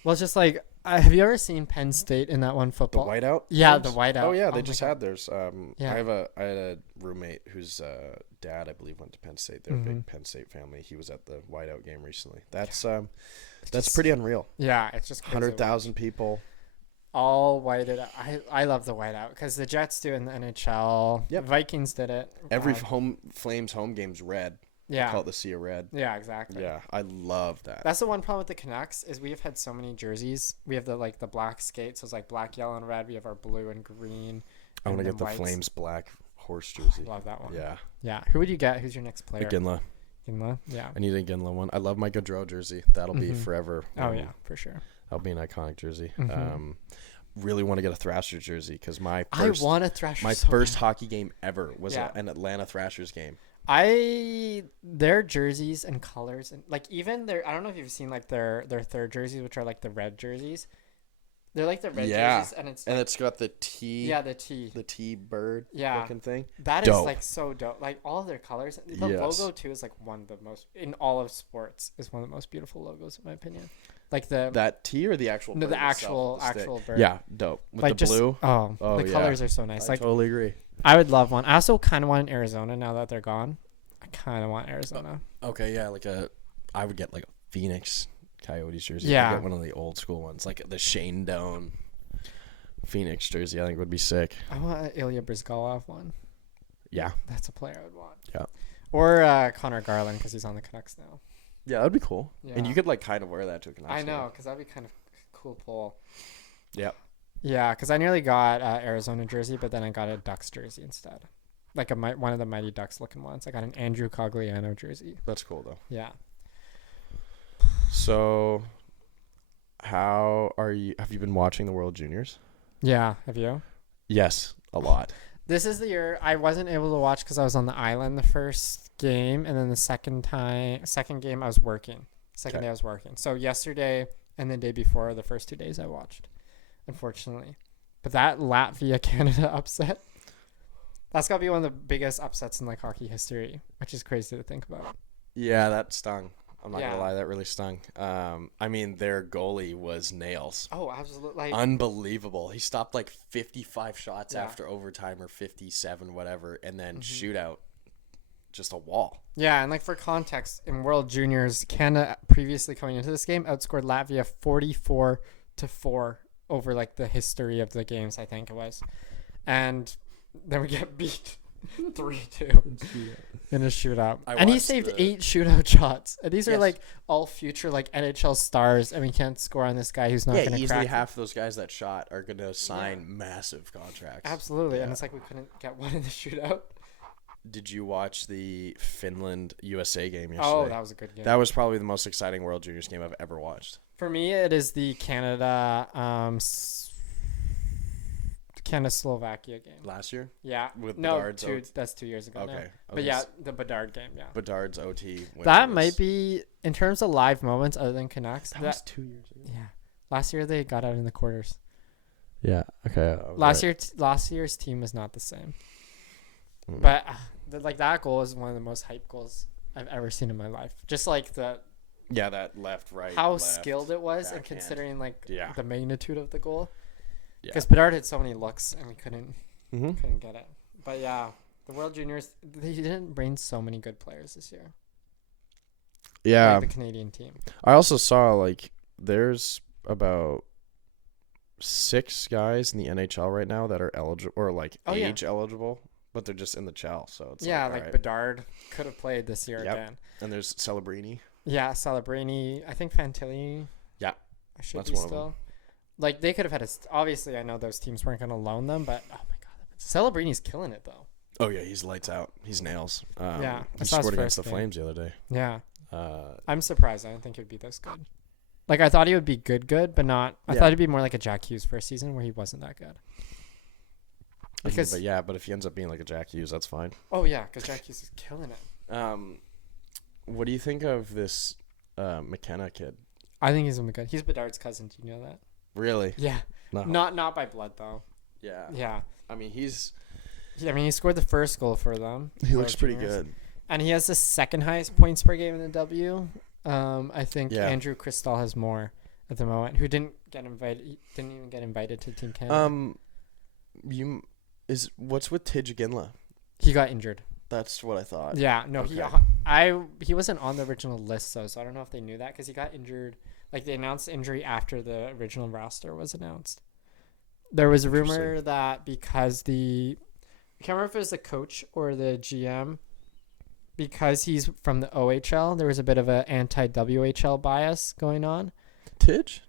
Well, it's just like, have you ever seen Penn State in that one football? The whiteout? Yeah, games? the whiteout. Oh, yeah, they just had theirs. I had a roommate whose dad, I believe, went to Penn State. They're a big Penn State family. He was at the whiteout game recently. That's pretty unreal. Yeah, it's just 100,000 people. All whited out. I love the whiteout because the Jets do it in the NHL. Yep. Vikings did it. Every Flames home game's red. Yeah. They call it the Sea of Red. Yeah, exactly. Yeah, I love that. That's the one problem with the Canucks is we have had so many jerseys. We have the black skates, so it's like black, yellow, and red. We have our blue and green. I want to get the Flames black horse jersey. Love that one. Yeah. Yeah. Who would you get? Who's your next player? Iginla. Iginla? Yeah. I need a Iginla one. I love my Gaudreau jersey. That'll be forever. Oh, yeah, for sure. That'll be an iconic jersey. really want to get a Thrashers jersey because I want a Thrashers. My first hockey game ever was an Atlanta Thrashers game. Their jerseys and colors and like even I don't know if you've seen like their third jerseys, which are like the red jerseys. They're like the red jerseys, and it's got the T. Yeah, the T bird looking thing. That dope. Is like so dope. Like all of their colors. The logo too is like one of the most in all of sports is one of the most beautiful logos in my opinion. Like that T or the actual bird the actual bird. Yeah, dope with like the blue. The colors are so nice. I totally agree. I would love one. I also kind of want Arizona now that they're gone. I kind of want Arizona. Okay, yeah, I would get like a Phoenix Coyotes jersey. Yeah, I'd get one of the old school ones, like the Shane Doan Phoenix jersey. I think would be sick. I want an Ilya Bryzgalov one. Yeah, that's a player I would want. Yeah, or Connor Garland because he's on the Canucks now. Yeah, that'd be cool. Yeah. And you could like kind of wear that to a Canucks. I know, because that'd be kind of a cool pull. Yep. Yeah, because I nearly got Arizona jersey, but then I got a Ducks jersey instead. Like one of the Mighty Ducks looking ones. I got an Andrew Cogliano jersey. That's cool though. Yeah. So, have you been watching the World Juniors? Yeah. Have you? Yes, a lot. This is the year I wasn't able to watch because I was on the island the first game, and then the second game I was working. Second day I was working. So yesterday and the day before, the first 2 days I watched, unfortunately. But that Latvia-Canada upset, that's got to be one of the biggest upsets in like hockey history, which is crazy to think about. Yeah, that stung. I'm not gonna lie, that really stung. I mean, their goalie was nails. Oh, absolutely! Unbelievable. He stopped like 55 shots after overtime or 57, whatever, and then shootout, just a wall. Yeah, and like for context, in World Juniors, Canada previously coming into this game outscored Latvia 44-4 over like the history of the games. I think it was, and then we get beat 3-2 in a shootout. And he saved 8 shootout shots. And these are like all future like NHL stars, and we can't score on this guy who's not going to easily crack. Half those guys that shot are going to sign massive contracts. Absolutely. And it's like we couldn't get one in the shootout. Did you watch the Finland-USA game yesterday? Oh, that was a good game. That was probably the most exciting World Juniors game I've ever watched. For me, it is the Canada-Slovakia game. Last year? Yeah. With that's 2 years ago. Okay. Now. But yeah, the Bedard game, yeah. Bedard's OT. That might be, in terms of live moments other than Canucks. That was 2 years ago. Yeah. Last year they got out in the quarters. Yeah. Okay. Last year's team was not the same. But that goal is one of the most hype goals I've ever seen in my life. Just like that left, right. How skilled it was, and considering the magnitude of the goal. Because Yeah. Bedard had so many looks and we couldn't get it. But yeah, the World Juniors, they didn't bring so many good players this year. Yeah. Like the Canadian team. I also saw like there's about 6 guys in the NHL right now that are eligible or like age eligible, but they're just in the CHL. So it's like Bedard could have played this year again. And there's Celebrini. Yeah, Celebrini. I think Fantilli. Yeah, that's one of them. Like they could have had obviously I know those teams weren't going to loan them, but oh my god, Celebrini's killing it though. Oh yeah, he's lights out. He's nails. He scored against the Flames the other day. Yeah. I'm surprised. I didn't think he'd be this good. Like I thought he would be good, but not. I thought he'd be more like a Jack Hughes first season where he wasn't that good. Because but if he ends up being like a Jack Hughes, that's fine. Oh yeah, because Jack Hughes is killing it. What do you think of this McKenna kid? I think he's good. He's Bedard's cousin. Do you know that? Really? Yeah. No. Not by blood though. Yeah. Yeah. I mean, he scored the first goal for them. He looks pretty good. And he has the second highest points per game in the W. I think Andrew Cristall has more at the moment. Who didn't even get invited to Team Canada. What's with Tidge Ginla? He got injured. That's what I thought. Yeah, no, he wasn't on the original list though, so I don't know if they knew that because he got injured. Like they announced the injury after the original roster was announced. There was a rumor that because I can't remember if it was the coach or the GM, because he's from the OHL, there was a bit of an anti-WHL bias going on. Tidge?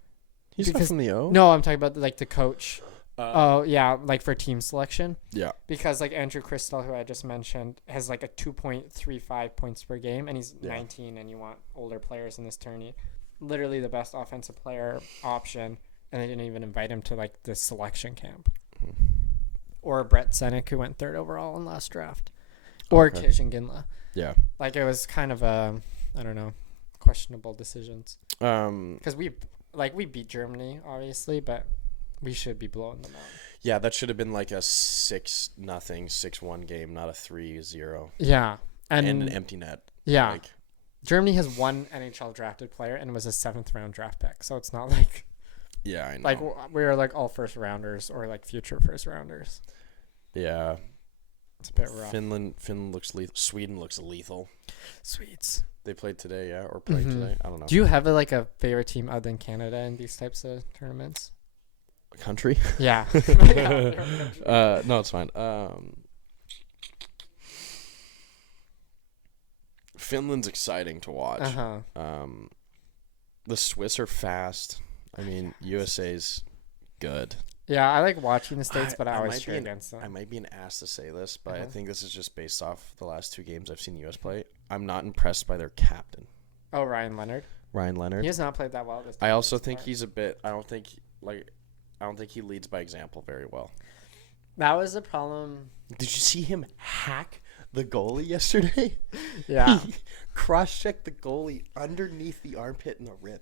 He's not from the O? No, I'm talking about like the coach. Like for team selection. Yeah. Because like Andrew Cristall, who I just mentioned, has like a 2.35 points per game, and he's 19, and you want older players in this tourney. Literally the best offensive player option and they didn't even invite him to like the selection camp. Or Brett Senek, who went 3rd overall in last draft, or Kishan Ginla. Yeah, like it was kind of I don't know, questionable decisions. Because we beat Germany obviously, but we should be blowing them out. Yeah, that should have been like a 6-0, 6-1 game, not a 3-0. Yeah, and an empty net. Yeah, like, Germany has one NHL drafted player, and it was a 7th round draft pick. So it's not like, yeah, I know. Like we are like all first rounders or like future first rounders. Yeah, it's a bit rough. Finland looks lethal. Sweden looks lethal. Swedes. They played today, yeah, or played today. I don't know. Do you have a favorite team other than Canada in these types of tournaments? A country? Yeah. No, it's fine. Finland's exciting to watch. The Swiss are fast. I mean, USA's good. Yeah, I like watching the States, but I always cheer against them. I might be an ass to say this, but I think this is just based off the last 2 games I've seen the US play. I'm not impressed by their captain. Oh, Ryan Leonard. He has not played that well this time. I also think he's a bit. I don't think he leads by example very well. That was the problem. Did you see him hack the goalie yesterday? Yeah. He cross-checked the goalie underneath the armpit and the rib.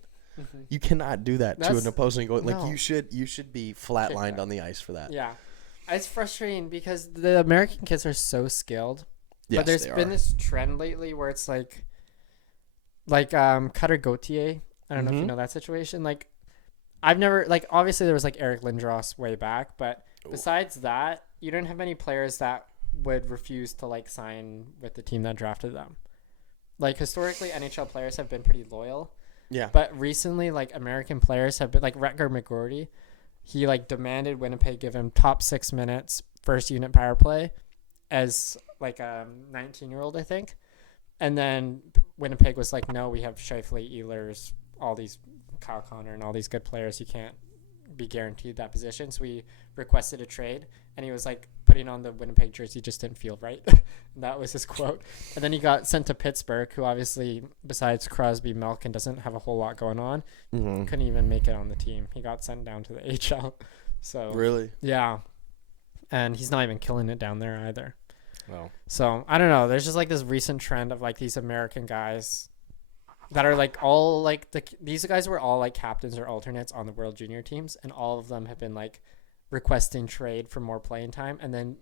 You cannot do that to an opposing goalie. Like, you should be flatlined on the ice for that. Yeah. It's frustrating because the American kids are so skilled. Yes, but there's been this trend lately where it's like Cutter Gauthier. I don't know if you know that situation. Like, I've never, like, obviously there was like Eric Lindros way back, but besides that, you don't have many players that would refuse to like sign with the team that drafted them. Like, historically, NHL players have been pretty loyal. Yeah. But recently, like, American players have been, like, Rutger McGroarty, he like demanded Winnipeg give him top 6 minutes, first unit power play as like a 19-year-old, I think. And then Winnipeg was like, no, we have Scheifele, Ehlers, all these Kyle Connor and all these good players. You can't be guaranteed that position. So we requested a trade, and he was like, putting on the Winnipeg jersey just didn't feel right. That was his quote. And then he got sent to Pittsburgh, who obviously, besides Crosby, Malkin, doesn't have a whole lot going on. Couldn't even make it on the team. He got sent down to the HL. So really, yeah, and he's not even killing it down there either. Well, so I don't know. There's just like this recent trend of like these American guys that are like all like these guys were all like captains or alternates on the World Junior teams, and all of them have been like requesting trade for more playing time. And then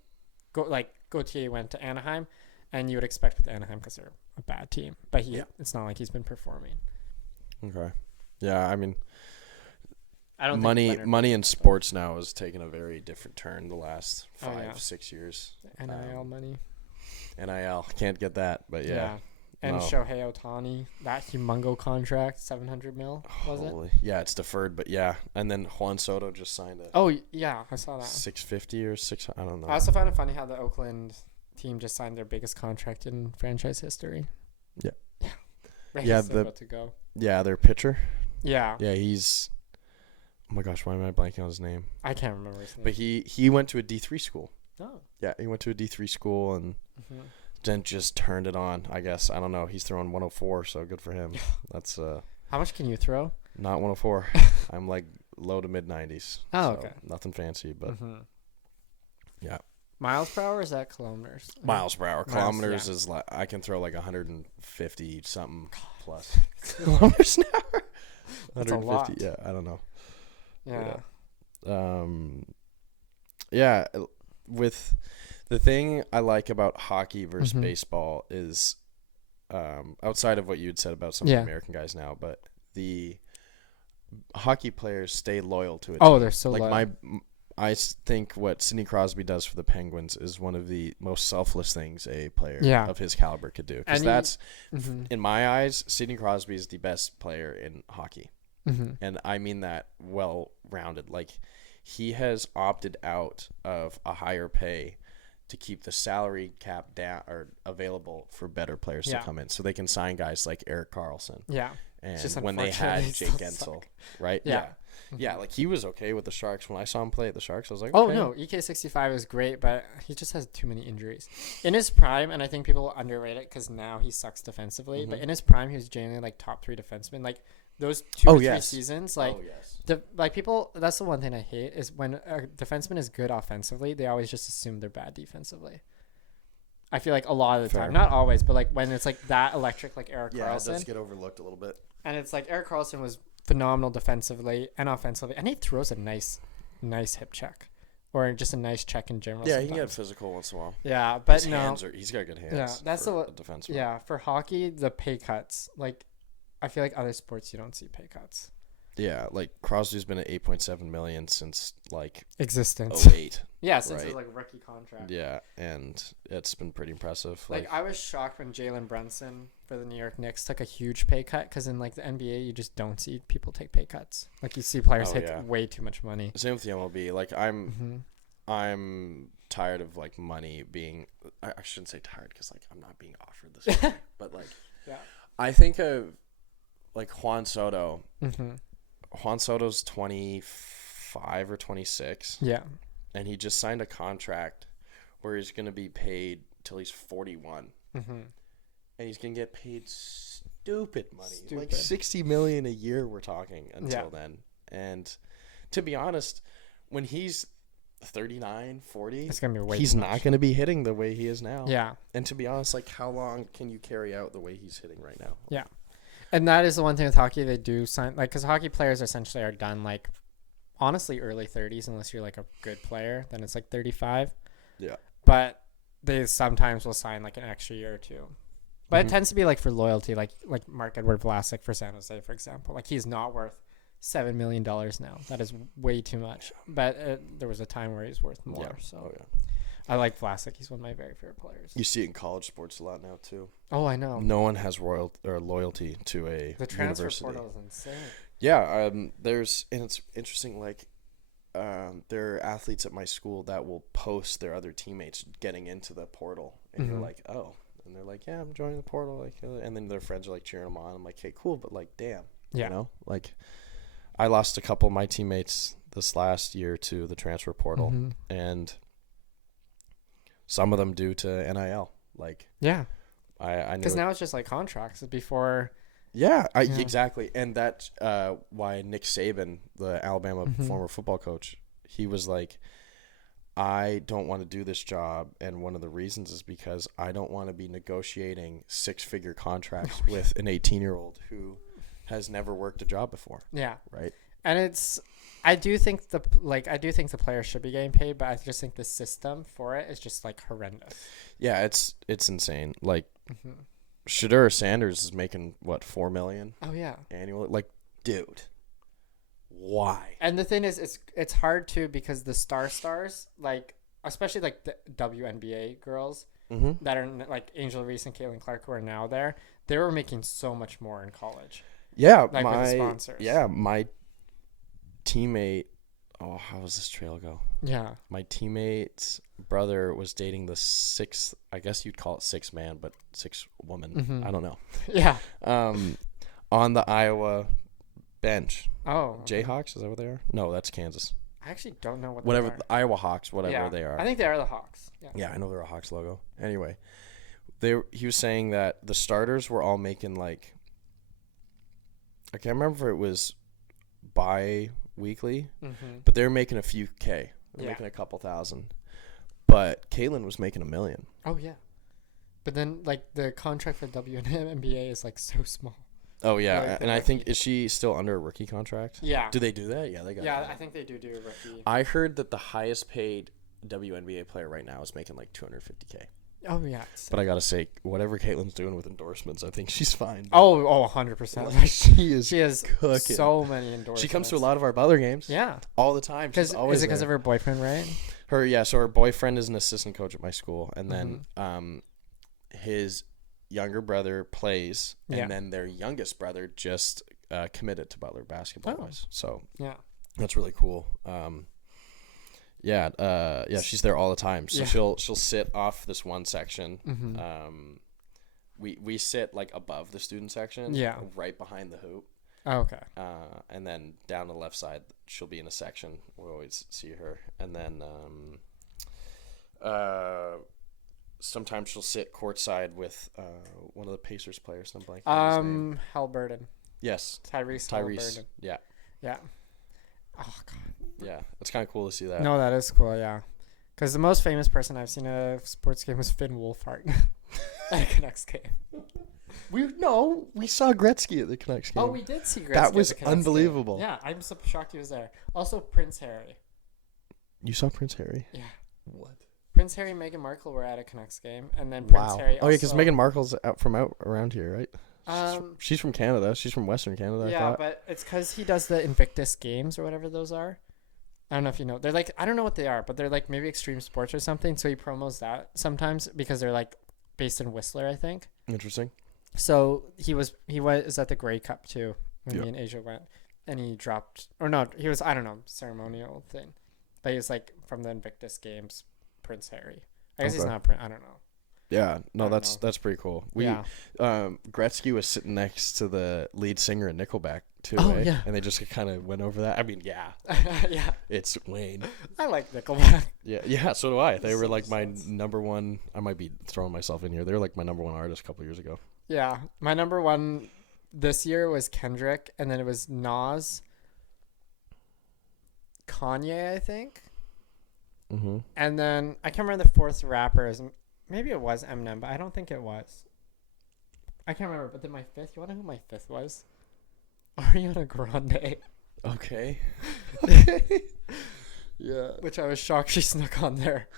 Gauthier went to Anaheim, and you would expect with Anaheim because they're a bad team, but it's not like he's been performing. Okay, yeah, I mean, I don't money in sports now has taken a very different turn the last 5-6 years. NIL money. NIL, can't get that, but yeah. And Shohei Ohtani, that humongo contract, $700 million, was it? Yeah, it's deferred, but yeah. And then Juan Soto just signed a. Oh yeah, I saw that. 650 or 600, I don't know. I also found it funny how the Oakland team just signed their biggest contract in franchise history. Yeah. Yeah, about to go. Yeah, their pitcher. Yeah. Yeah, he's. Oh my gosh, why am I blanking on his name? I can't remember his name. But he went to a D3 school. Oh. Yeah, he went to a D3 school and then just turned it on, I guess. I don't know. He's throwing 104, so good for him. That's How much can you throw? Not 104. I'm like low to mid 90s. Oh, so okay. Nothing fancy, but yeah. Miles per hour, or is that kilometers? Miles per hour. Kilometers is like I can throw like 150 something plus kilometers an hour. That's a lot. Yeah, I don't know. Yeah. Yeah, with the thing I like about hockey versus baseball is outside of what you had said about some of the American guys now, but the hockey players stay loyal to it. Oh, they're so loyal. I think what Sidney Crosby does for the Penguins is one of the most selfless things a player of his caliber could do. Because that's, in my eyes, Sidney Crosby is the best player in hockey. And I mean that well-rounded. Like, he has opted out of a higher pay to keep the salary cap down or available for better players to come in. So they can sign guys like Erik Karlsson. Yeah. And when they had Jake Gensel, right? Yeah. Yeah, like he was okay with the Sharks. When I saw him play at the Sharks, I was like, okay. Oh, no, EK65 is great, but he just has too many injuries. In his prime, and I think people underrate it because now he sucks defensively, but in his prime, he was genuinely like top 3 defenseman. Like, those 2 or 3 yes. seasons, like, Oh, yes. people. That's the one thing I hate is when a defenseman is good offensively, they always just assume they're bad defensively. I feel like a lot of the time, not always, but like when it's like that electric, like Erik Karlsson. Yeah, it does get overlooked a little bit. And it's like Erik Karlsson was phenomenal defensively and offensively, and he throws a nice hip check, or just a nice check in general. Yeah, sometimes. he can get physical once in a while. Yeah, but He's got good hands. Yeah, that's for a defenseman. Yeah, for hockey, the pay cuts. Like, I feel like other sports you don't see pay cuts. Yeah, like Crosby's been at $8.7 million since like existence. 2008. Yeah, since his like rookie contract. Yeah, and it's been pretty impressive. Like I was shocked when Jalen Brunson for the New York Knicks took a huge pay cut, because in like the NBA you just don't see people take pay cuts. Like you see players take way too much money. Same with the MLB. Like I'm tired of like money being. I shouldn't say tired, because like I'm not being offered this money, but like I think of like Juan Soto. Juan Soto's 25 or 26. Yeah. And he just signed a contract where he's going to be paid till he's 41. And he's going to get paid stupid money. Like $60 million a year we're talking until then. And to be honest, when he's 39, 40, it's gonna be way he's not going to be hitting the way he is now. Yeah. And to be honest, like how long can you carry out the way he's hitting right now? Yeah. And that is the one thing with hockey, they do sign, like, because hockey players essentially are done, like, honestly, early 30s, unless you're, like, a good player. Then it's, like, 35. Yeah. But they sometimes will sign, like, an extra year or two. But it tends to be, like, for loyalty, like Marc-Edouard Vlasic for San Jose, for example. Like, he's not worth $7 million now. That is way too much. But there was a time where he's worth more. Yeah. So I like Vlasic. He's one of my very favorite players. You see it in college sports a lot now, too. Oh, I know. No one has loyalty to a the transfer university. portal is insane. Yeah, and it's interesting, like, there are athletes at my school that will post their other teammates getting into the portal, and you're like, oh, and they're like, yeah, I'm joining the portal, like, and then their friends are like cheering them on. I'm like, hey, cool, but like, damn, you know, like, I lost a couple of my teammates this last year to the transfer portal, and some of them due to NIL, like, I knew because now it's just like contracts before. Yeah, exactly. And that's why Nick Saban, the Alabama former football coach, he was like, I don't want to do this job. And one of the reasons is because I don't want to be negotiating 6-figure contracts with an 18-year-old who has never worked a job before. Yeah. Right. And I do think the players should be getting paid, but I just think the system for it is just like horrendous. Yeah, it's insane. Like, Shedeur Sanders is making what, $4 million? Oh yeah, annually. Like, dude, why? And the thing is, it's hard too, because the stars, like especially like the WNBA girls that are like Angel Reese and Caitlin Clark, who are now there, they were making so much more in college. Yeah, like with the sponsors. Yeah, my teammate. Oh, how does this trail go? Yeah. My teammate's brother was dating the sixth, I guess you'd call it sixth man, but sixth woman. I don't know. Yeah. On the Iowa bench. Oh. Okay. Jayhawks, is that what they are? No, that's Kansas. I actually don't know what whatever, the Iowa Hawks, whatever they are. I think they are the Hawks. Yeah, I know they're a Hawks logo. Anyway, he was saying that the starters were all making like, I can't remember if it was bi-weekly, but they're making a few K. They're making a couple thousand. But Caitlin was making $1 million. Oh, yeah. But then, like, the contract for WNBA is, like, so small. Oh, yeah. And I think, is she still under a rookie contract? Yeah. Do they do that? Yeah, they got that. I think they do a rookie. I heard that the highest paid WNBA player right now is making, like, $250K. Oh, yeah. But I got to say, whatever Caitlin's doing with endorsements, I think she's fine. Oh, 100%. Like, she is cooking. So many endorsements. She comes to a lot of our Butler games. Yeah. All the time. Is it because of her boyfriend, right? So her boyfriend is an assistant coach at my school. And then his younger brother plays. And then their youngest brother just committed to Butler basketball-wise. So that's really cool. She's there all the time. So she'll sit off this one section. We sit like above the student section. Yeah. Right behind the hoop. Oh, okay. And then down the left side, she'll be in a section. We always see her. And then sometimes she'll sit courtside with one of the Pacers players. I'm blanking on his name. Halliburton. Yes. Tyrese. Yeah. Yeah. Oh god. Yeah. It's kind of cool to see that. No, that is cool. Yeah. Because the most famous person I've seen at a sports game was Finn Wolfhard at a Canucks game. We saw Gretzky at the Canucks game. Oh, we did see Gretzky. That was at the Canucks unbelievable. game. Yeah, I'm so shocked he was there. Also, Prince Harry. You saw Prince Harry? Yeah. What? Prince Harry and Meghan Markle were at a Canucks game, and then Prince Harry. Oh yeah, because Meghan Markle's out around here, right? She's from Canada. She's from Western Canada. Yeah, but it's because he does the Invictus Games or whatever those are. I don't know if you know. They're like, I don't know what they are, but they're like maybe extreme sports or something. So he promos that sometimes because they're like based in Whistler, I think. Interesting. So he was at the Grey Cup too when me and Asia went, and he dropped, or no, he was, I don't know, ceremonial thing, but he was like from the Invictus Games, Prince Harry. I guess he's not Prince. I don't know. Yeah, no, that's pretty cool. Gretzky was sitting next to the lead singer in Nickelback too, right? Yeah. And they just kind of went over that. I mean, yeah. Yeah. It's Wayne. I like Nickelback. Yeah, so do I. They were like my number one. I might be throwing myself in here. They were like my number one artist a couple years ago. Yeah, my number one this year was Kendrick, and then it was Nas, Kanye, I think. Mm-hmm. And then I can't remember the fourth rappers. Maybe it was Eminem, but I don't think it was. I can't remember. But then my fifth, you want to know who my fifth was? Ariana Grande. Okay. Yeah. Which I was shocked she snuck on there.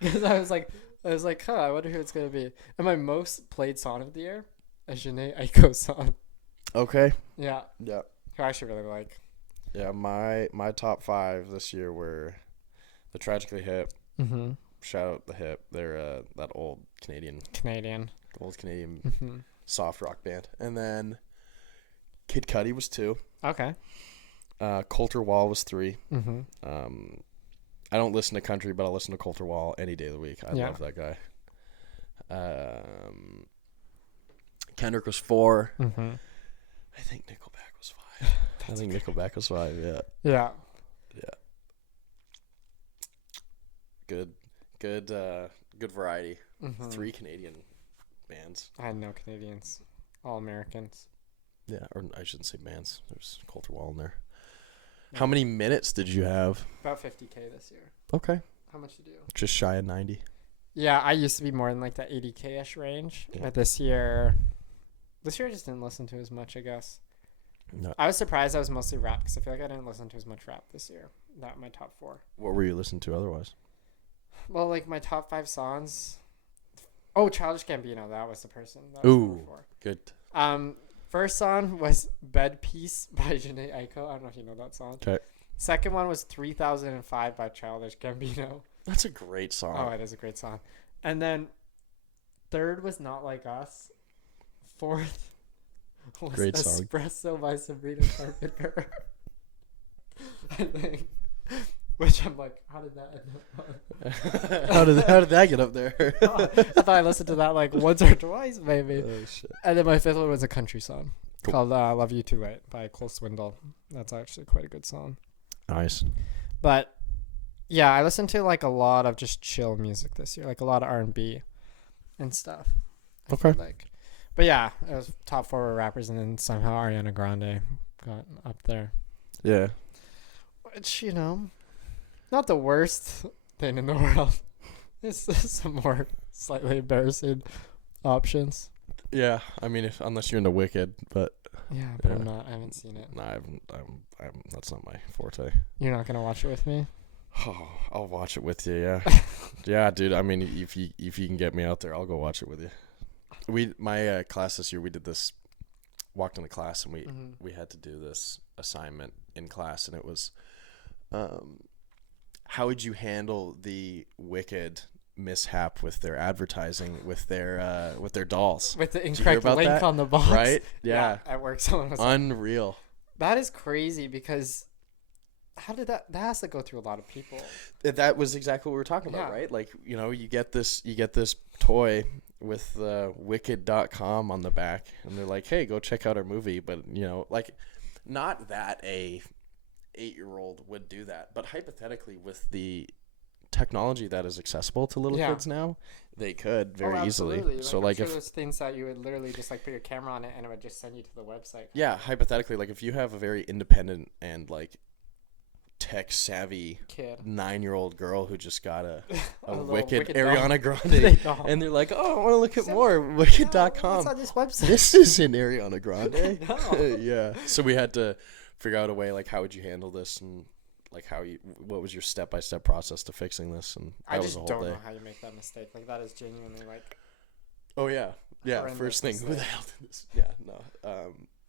Because I was like, huh, I wonder who it's going to be. And my most played song of the year, a Jhené Aiko song. Okay. Yeah. Yeah. Who I actually really like. Yeah, my top 5 this year were the Tragically Hip. Mm-hmm. Shout out the Hip. They're that old Canadian soft rock band. And then Kid Cudi was 2. Okay. Coulter Wall was 3. Mm-hmm. I don't listen to country, but I'll listen to Coulter Wall any day of the week. I love that guy. Kendrick was 4. Mm-hmm. I think Nickelback was 5. Nickelback was 5, yeah. Yeah. Yeah. Good variety. Mm-hmm. 3 Canadian bands. I had no Canadians. All Americans. Yeah, or I shouldn't say bands. There's Coulter Wall in there. Yeah. How many minutes did you have? About 50K this year. Okay. How much did you do? Just shy of 90. Yeah, I used to be more in like the 80K-ish range. Yeah. But this year I just didn't listen to as much, I guess. No. I was surprised I was mostly rap because I feel like I didn't listen to as much rap this year. Not my top 4. What were you listening to otherwise? Well, like my top 5 songs. Oh, Childish Gambino. That was the person. That was Ooh, good. First song was Bed Peace by Jhené Aiko. I don't know if you know that song. Okay. Second one was 3005 by Childish Gambino. That's a great song. Oh, it is a great song. And then third was Not Like Us. Fourth was great song. Espresso by Sabrina Carpenter. I think. Which I'm like, how did that end up on? How did that get up there? I thought I listened to that like once or twice, maybe. Oh, shit. And then my fifth one was a country song called Love You Too Late by Cole Swindle. That's actually quite a good song. Nice. But yeah, I listened to like a lot of just chill music this year, like a lot of R&B and stuff. Okay. But yeah, it was top 4 were rappers, and then somehow Ariana Grande got up there. Yeah. Which, not the worst thing in the world. It's some more slightly embarrassing options. Yeah, I mean, unless you're into Wicked, but yeah, but I'm not. I haven't seen it. No, I'm that's not my forte. You're not gonna watch it with me? Oh, I'll watch it with you. Yeah, yeah, dude. I mean, if you can get me out there, I'll go watch it with you. My class this year, we did this. Walked into class and we had to do this assignment in class, and it was, how would you handle the Wicked mishap with their advertising with their dolls, with the incorrect link on the box, right? Yeah, at work someone was unreal. That is crazy because how did that has to go through a lot of people. That was exactly what we were talking about, right? Like, you get this toy with wicked.com on the back, and they're like, hey, go check out our movie. But like, not that a 8-year-old would do that, but hypothetically with the technology that is accessible to little kids now, they could very easily. Like, so like if there's things that you would literally just like put your camera on it and it would just send you to the website. Yeah, hypothetically, like if you have a very independent and like tech savvy 9-year-old girl who just got a wicked Ariana Grande and they're like, oh, I want to look at more wicked.com. What's on this website? This isn't Ariana Grande. Yeah. So we had to figure out a way, like, how would you handle this, and like what was your step-by-step process to fixing this? And that was a whole day. I just don't know how you make that mistake. Like, that is genuinely like, oh yeah, first thing, who the hell did this? Yeah, no.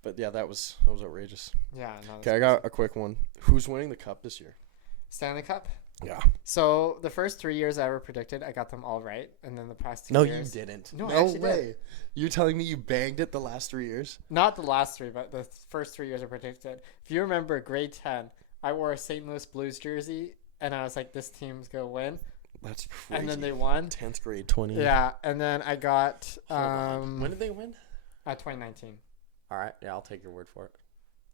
But yeah, that was outrageous. Yeah. No, okay, I got a quick one. Who's winning the cup this year? Stanley Cup? Yeah. So the first 3 years I ever predicted, I got them all right, and then the past 2 years. No, you didn't. No way. Did. You're telling me you banged it the last 3 years? Not the last 3, but the first 3 years I predicted. If you remember grade 10, I wore a St. Louis Blues jersey, and I was like, this team's going to win. That's crazy. And then they won. 10th grade, 20. Yeah, and then I got... when did they win? 2019. All right, yeah, I'll take your word for it.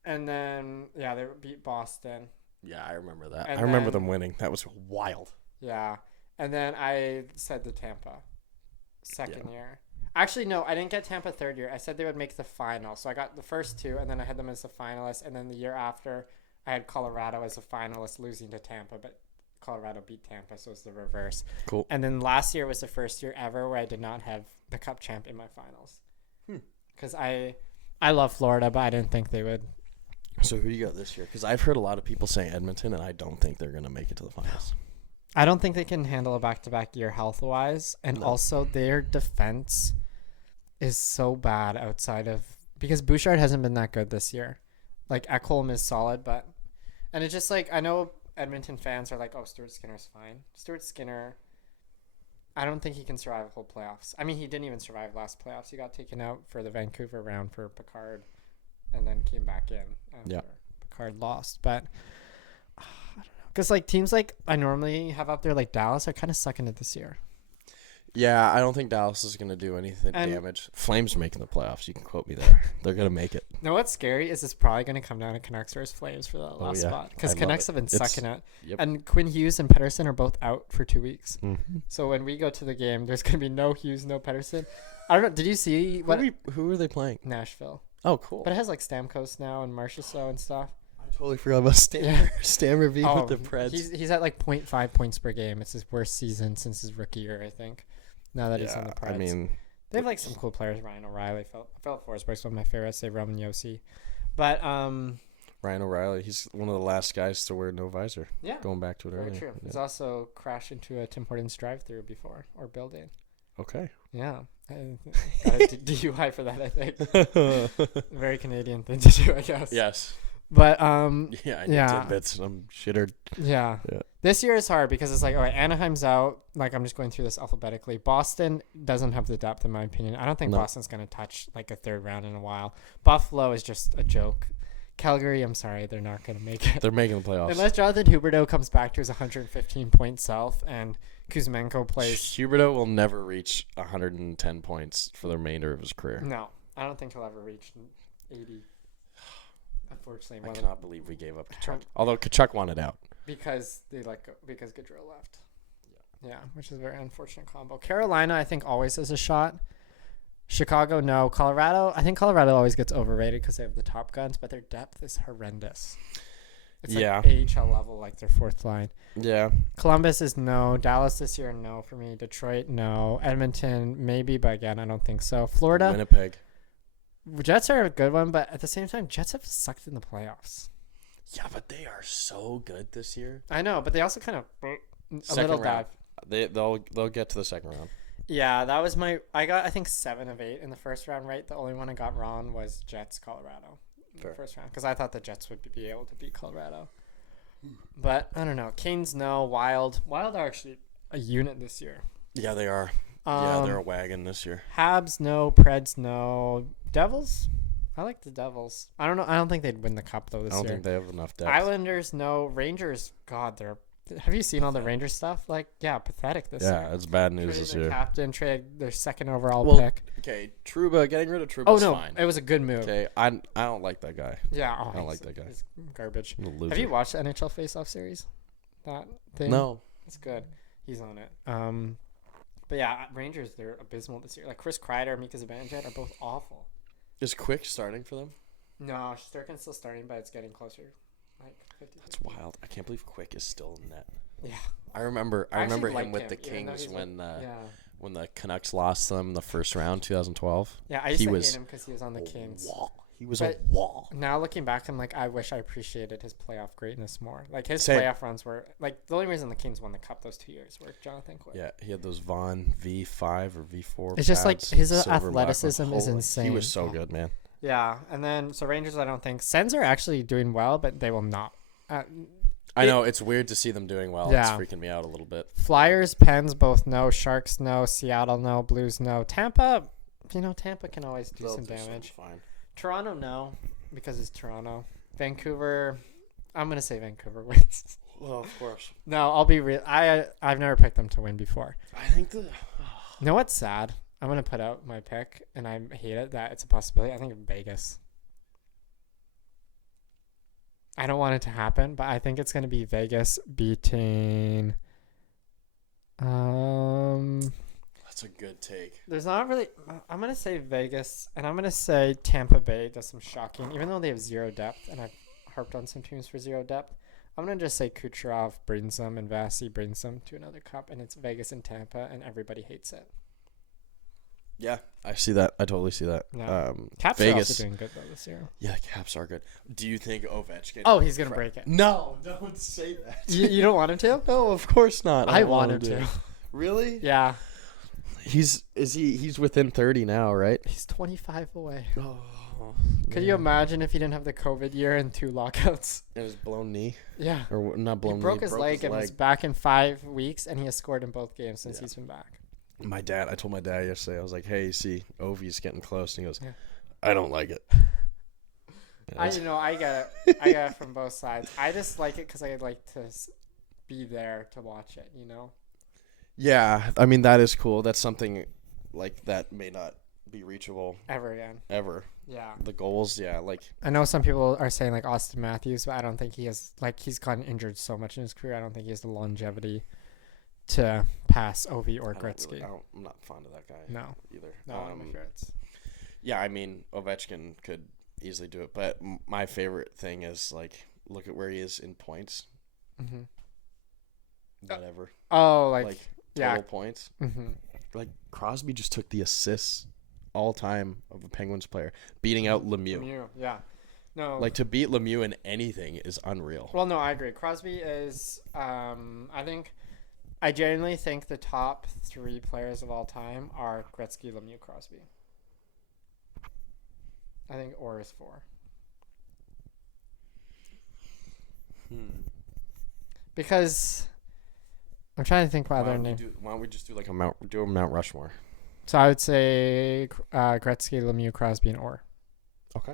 And then, yeah, they beat Boston. Yeah, I remember that. I remember them winning. That was wild. Yeah. And then I said the Tampa second year. Actually, no, I didn't get Tampa third year. I said they would make the final. So I got the first 2, and then I had them as the finalists. And then the year after, I had Colorado as a finalist, losing to Tampa. But Colorado beat Tampa, so it was the reverse. Cool. And then last year was the first year ever where I did not have the Cup champ in my finals. Because I love Florida, but I didn't think they would. So who do you got this year? Because I've heard a lot of people say Edmonton, and I don't think they're going to make it to the finals. I don't think they can handle a back-to-back year health-wise. And also their defense is so bad outside of... Because Bouchard hasn't been that good this year. Like, Ekholm is solid, but... And it's just like, I know Edmonton fans are like, oh, Stuart Skinner's fine. Stuart Skinner... I don't think he can survive a whole playoffs. I mean, he didn't even survive last playoffs. He got taken out for the Vancouver round for Picard and then came back in after Picard lost. But I don't know. Because, like, teams like I normally have up there, like Dallas, are kind of sucking it this year. Yeah, I don't think Dallas is going to do anything damage. Flames are making the playoffs. You can quote me there. They're going to make it. No, what's scary is it's probably going to come down to Canucks versus Flames for the last spot. Because Canucks have been sucking it. Yep. And Quinn Hughes and Pettersson are both out for 2 weeks. Mm-hmm. So when we go to the game, there's going to be no Hughes, no Pettersson. I don't know. Did you see who are they playing? Nashville. Oh, cool. But it has like Stamkos now and Marchessault and stuff. I totally forgot about Stammer being with the Preds. He's at like 0.5 points per game. It's his worst season since his rookie year, I think. Now that he's on the Preds. I mean, they have like some cool players. Ryan O'Reilly, Philip Forsberg's one of my favorites. Say Roman Josi, but Ryan O'Reilly, he's one of the last guys to wear no visor. Yeah, going back to it earlier. True. Yeah. He's also crashed into a Tim Hortons drive-through before or building. Okay. Yeah, got a DUI for that. I think very Canadian thing to do, I guess. Yes. But I need tidbits. I'm shittered. Yeah. This year is hard because it's like, all right, Anaheim's out. Like, I'm just going through this alphabetically. Boston doesn't have the depth, in my opinion. I don't think Boston's going to touch like a third round in a while. Buffalo is just a joke. Calgary, I'm sorry, they're not going to make it. They're making the playoffs. Unless Jonathan Huberdeau comes back to his 115-point self and Kuzmenko plays. Huberdeau will never reach 110 points for the remainder of his career. No, I don't think he'll ever reach 80. Unfortunately, I cannot believe we gave up Kachuk. Although Kachuk wanted out because Gaudreau left. Yeah, which is a very unfortunate combo. Carolina, I think, always has a shot. Chicago, no. Colorado, I think Colorado always gets overrated because they have the top guns, but their depth is horrendous. It's like AHL level, like their fourth line. Yeah. Columbus is no. Dallas this year, no for me. Detroit, no. Edmonton, maybe, but again, I don't think so. Florida. Winnipeg. Jets are a good one, but at the same time, Jets have sucked in the playoffs. Yeah, but they are so good this year. I know, but they also kind of little dive. They'll get to the second round. Yeah, that was I got, I think, 7 of 8 in the first round, right? The only one I got wrong was Jets, Colorado. In the first round, because I thought the Jets would be able to beat Colorado. But, I don't know. Kings, no. Wild are actually a unit this year. Yeah, they are. They're a wagon this year. Habs, no. Preds, no. Devils? I like the Devils. I don't know. I don't think they'd win the cup, though, this year. I don't think they have enough depth. Islanders, no. Rangers, God, have you seen all the Rangers stuff? Like, pathetic this year. Yeah, it's bad news this year. Captain, trade their second overall pick. Okay, Trouba, getting rid of Trouba is fine. It was a good move. Okay, I don't like that guy. Yeah, I don't like that guy. He's garbage. Have you watched the NHL Face-Off series? That thing? No. It's good. He's on it. But yeah, Rangers, they're abysmal this year. Like Chris Kreider, Mika Zibanejad are both awful. Is Quick starting for them? No, Sturkin's still starting, but it's getting closer. Like 50. That's wild. I can't believe Quick is still in net. Yeah. I remember him with the Kings when the Canucks lost them in the first round, 2012. Yeah, I used to hate him because he was on the Kings. He was a wall. Now looking back, I'm like, I wish I appreciated his playoff greatness more. Like his playoff runs were like the only reason the Kings won the cup those 2 years were Jonathan Quick. Yeah, he had those Vaughn V5 or V4. It's just like his athleticism is insane. He was so good, man. Yeah, and then so Rangers, I don't think Sens are actually doing well, but they will not. I know it's weird to see them doing well. Yeah. It's freaking me out a little bit. Flyers, Pens both no. Sharks no. Seattle no. Blues no. Tampa, Tampa can always do some damage. Fine. Toronto no, because it's Toronto. Vancouver, I'm gonna say Vancouver wins. Well, of course. No, I'll be real. I've never picked them to win before. I think You know what's sad? I'm gonna put out my pick, and I hate it that it's a possibility. I think Vegas. I don't want it to happen, but I think it's gonna be Vegas beating. That's a good take. There's not really. I'm gonna say Vegas, and I'm gonna say Tampa Bay does some shocking, even though they have zero depth, and I've harped on some teams for zero depth. I'm gonna just say Kucherov brings them and Vasi brings them to another cup, and it's Vegas and Tampa, and everybody hates it. Yeah, I see that. I totally see that. Yeah. Caps Vegas. Are also doing good though this year. Yeah, Caps are good. Do you think Ovechkin? Oh, he's gonna break it. No, don't say that. You don't want him to? No, of course not. I want him to. Really? Yeah. He's within 30 now, right? He's 25 away. Oh. Could you imagine if he didn't have the COVID year and 2 lockouts? And his blown knee. Yeah. Or not blown knee. He broke his leg and was back in 5 weeks, and he has scored in both games since he's been back. I told my dad yesterday, I was like, hey, see, Ovi's getting close. And he goes, I don't like it. I get it. I get it from both sides. I just like it because I like to be there to watch it, Yeah, I mean, that is cool. That's something like that may not be reachable ever again. Ever. Yeah. The goals, like. I know some people are saying like Austin Matthews, but I don't think he has, like, he's gotten injured so much in his career. I don't think he has the longevity to pass Ovi or Gretzky. I'm not fond of that guy. No. Either. No, I'm sure it's. Yeah, I mean, Ovechkin could easily do it, but my favorite thing is, like, look at where he is in points. Mm-hmm. Whatever. Oh, like total points. Mm-hmm. Like, Crosby just took the assists all time of a Penguins player, beating out Lemieux. Yeah. No. Like, to beat Lemieux in anything is unreal. Well, no, I agree. Crosby is, I genuinely think the top 3 players of all time are Gretzky, Lemieux, Crosby. I think Orr is 4. Because I'm trying to think what other name. Why don't we just do like a Mount Rushmore? So I would say Gretzky, Lemieux, Crosby, and Orr. Okay.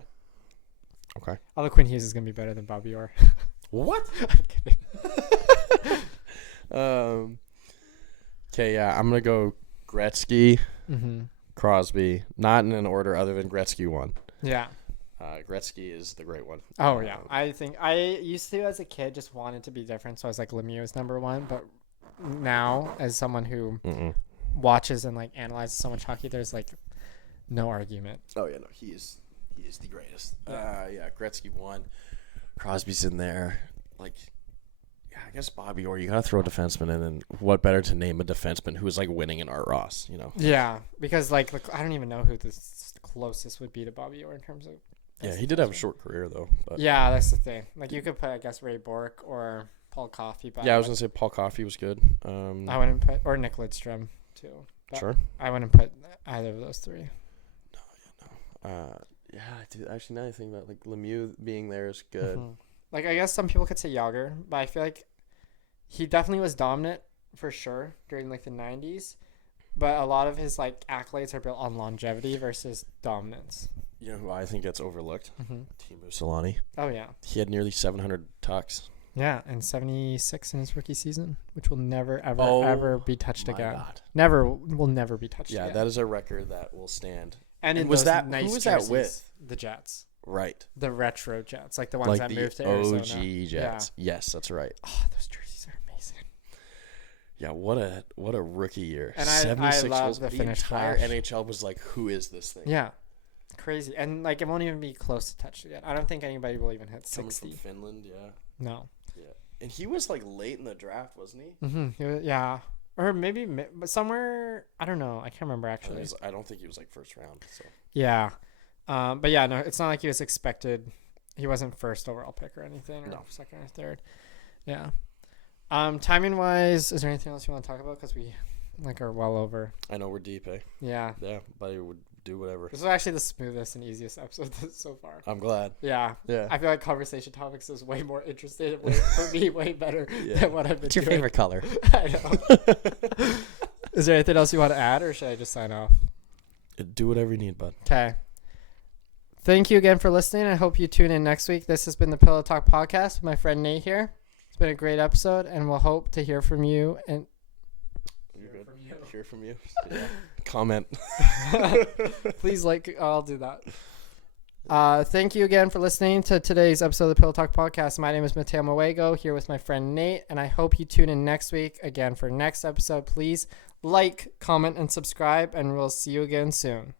Although Quinn Hughes is gonna be better than Bobby Orr. What? I'm kidding. Okay, yeah, I'm gonna go Gretzky, mm-hmm. Crosby, not in an order other than Gretzky 1. Yeah. Gretzky is the great one. Oh yeah, I think I used to as a kid just wanted to be different, so I was like Lemieux is number 1. But now, as someone who watches and like analyzes so much hockey, there's like no argument. Oh yeah, no, he is the greatest. Yeah, Gretzky 1, Crosby's in there. Like, yeah, I guess Bobby Orr. You gotta throw a defenseman in, and what better to name a defenseman who is like winning in Art Ross? Yeah, because like I don't even know who the closest would be to Bobby Orr in terms of. Yeah, he did have a short career though. But. Yeah, that's the thing. Like you could put, I guess, Ray Bourque or Paul Coffey. But yeah, I was gonna say Paul Coffey was good. I wouldn't put or Nick Lidstrom too. Sure. I wouldn't put either of those 3. No. Yeah, dude. Actually, now I think about like Lemieux being there is good. Mm-hmm. Like I guess some people could say Yager, but I feel like he definitely was dominant for sure during like the 90s. But a lot of his like accolades are built on longevity versus dominance. You know who I think gets overlooked? Mm-hmm. Timu Solani. Oh yeah. He had nearly 700 tucks. Yeah, and 76 in his rookie season, which will never ever be touched again. God. Will never be touched again. Yeah, that is a record that will stand. And who was that with? The Jets. Right. The retro Jets, like the ones that moved to Arizona. OG Jets. Yeah. Yes, that's right. Oh, those jerseys are amazing. Yeah, what a rookie year. And 76 I love goals. the The finish entire flash. NHL was like, who is this thing? Yeah. Crazy. And like it won't even be close to touched yet. I don't think anybody will even hit 60. Coming from Finland, yeah. No. Yeah. And he was like late in the draft, wasn't he? Mm-hmm. Yeah. Or maybe but somewhere, I don't know. I can't remember actually. I don't think he was like first round. So. Yeah. But yeah, no, it's not like he was expected. He wasn't first overall pick or anything, or second or third. Yeah. Timing wise, is there anything else you want to talk about? Because we are well over. I know we're deep, eh? Yeah. Yeah, but it would do whatever. This is actually the smoothest and easiest episode so far. I'm glad. Yeah. Yeah. I feel like conversation topics is way more interesting for me, way better than what I've been doing. What's your favorite color? I know. Is there anything else you want to add, or should I just sign off? Do whatever you need, bud. Okay. Thank you again for listening. I hope you tune in next week. This has been the Pillowtalk Podcast with my friend Nate here. It's been a great episode, and we'll hope to hear from you. And Hear from you. Yeah. Comment. Please I'll do that. Thank you again for listening to today's episode of the Pillowtalk Podcast. My name is Mateo Muego, here with my friend Nate, and I hope you tune in next week again for next episode. Please comment, and subscribe, and we'll see you again soon.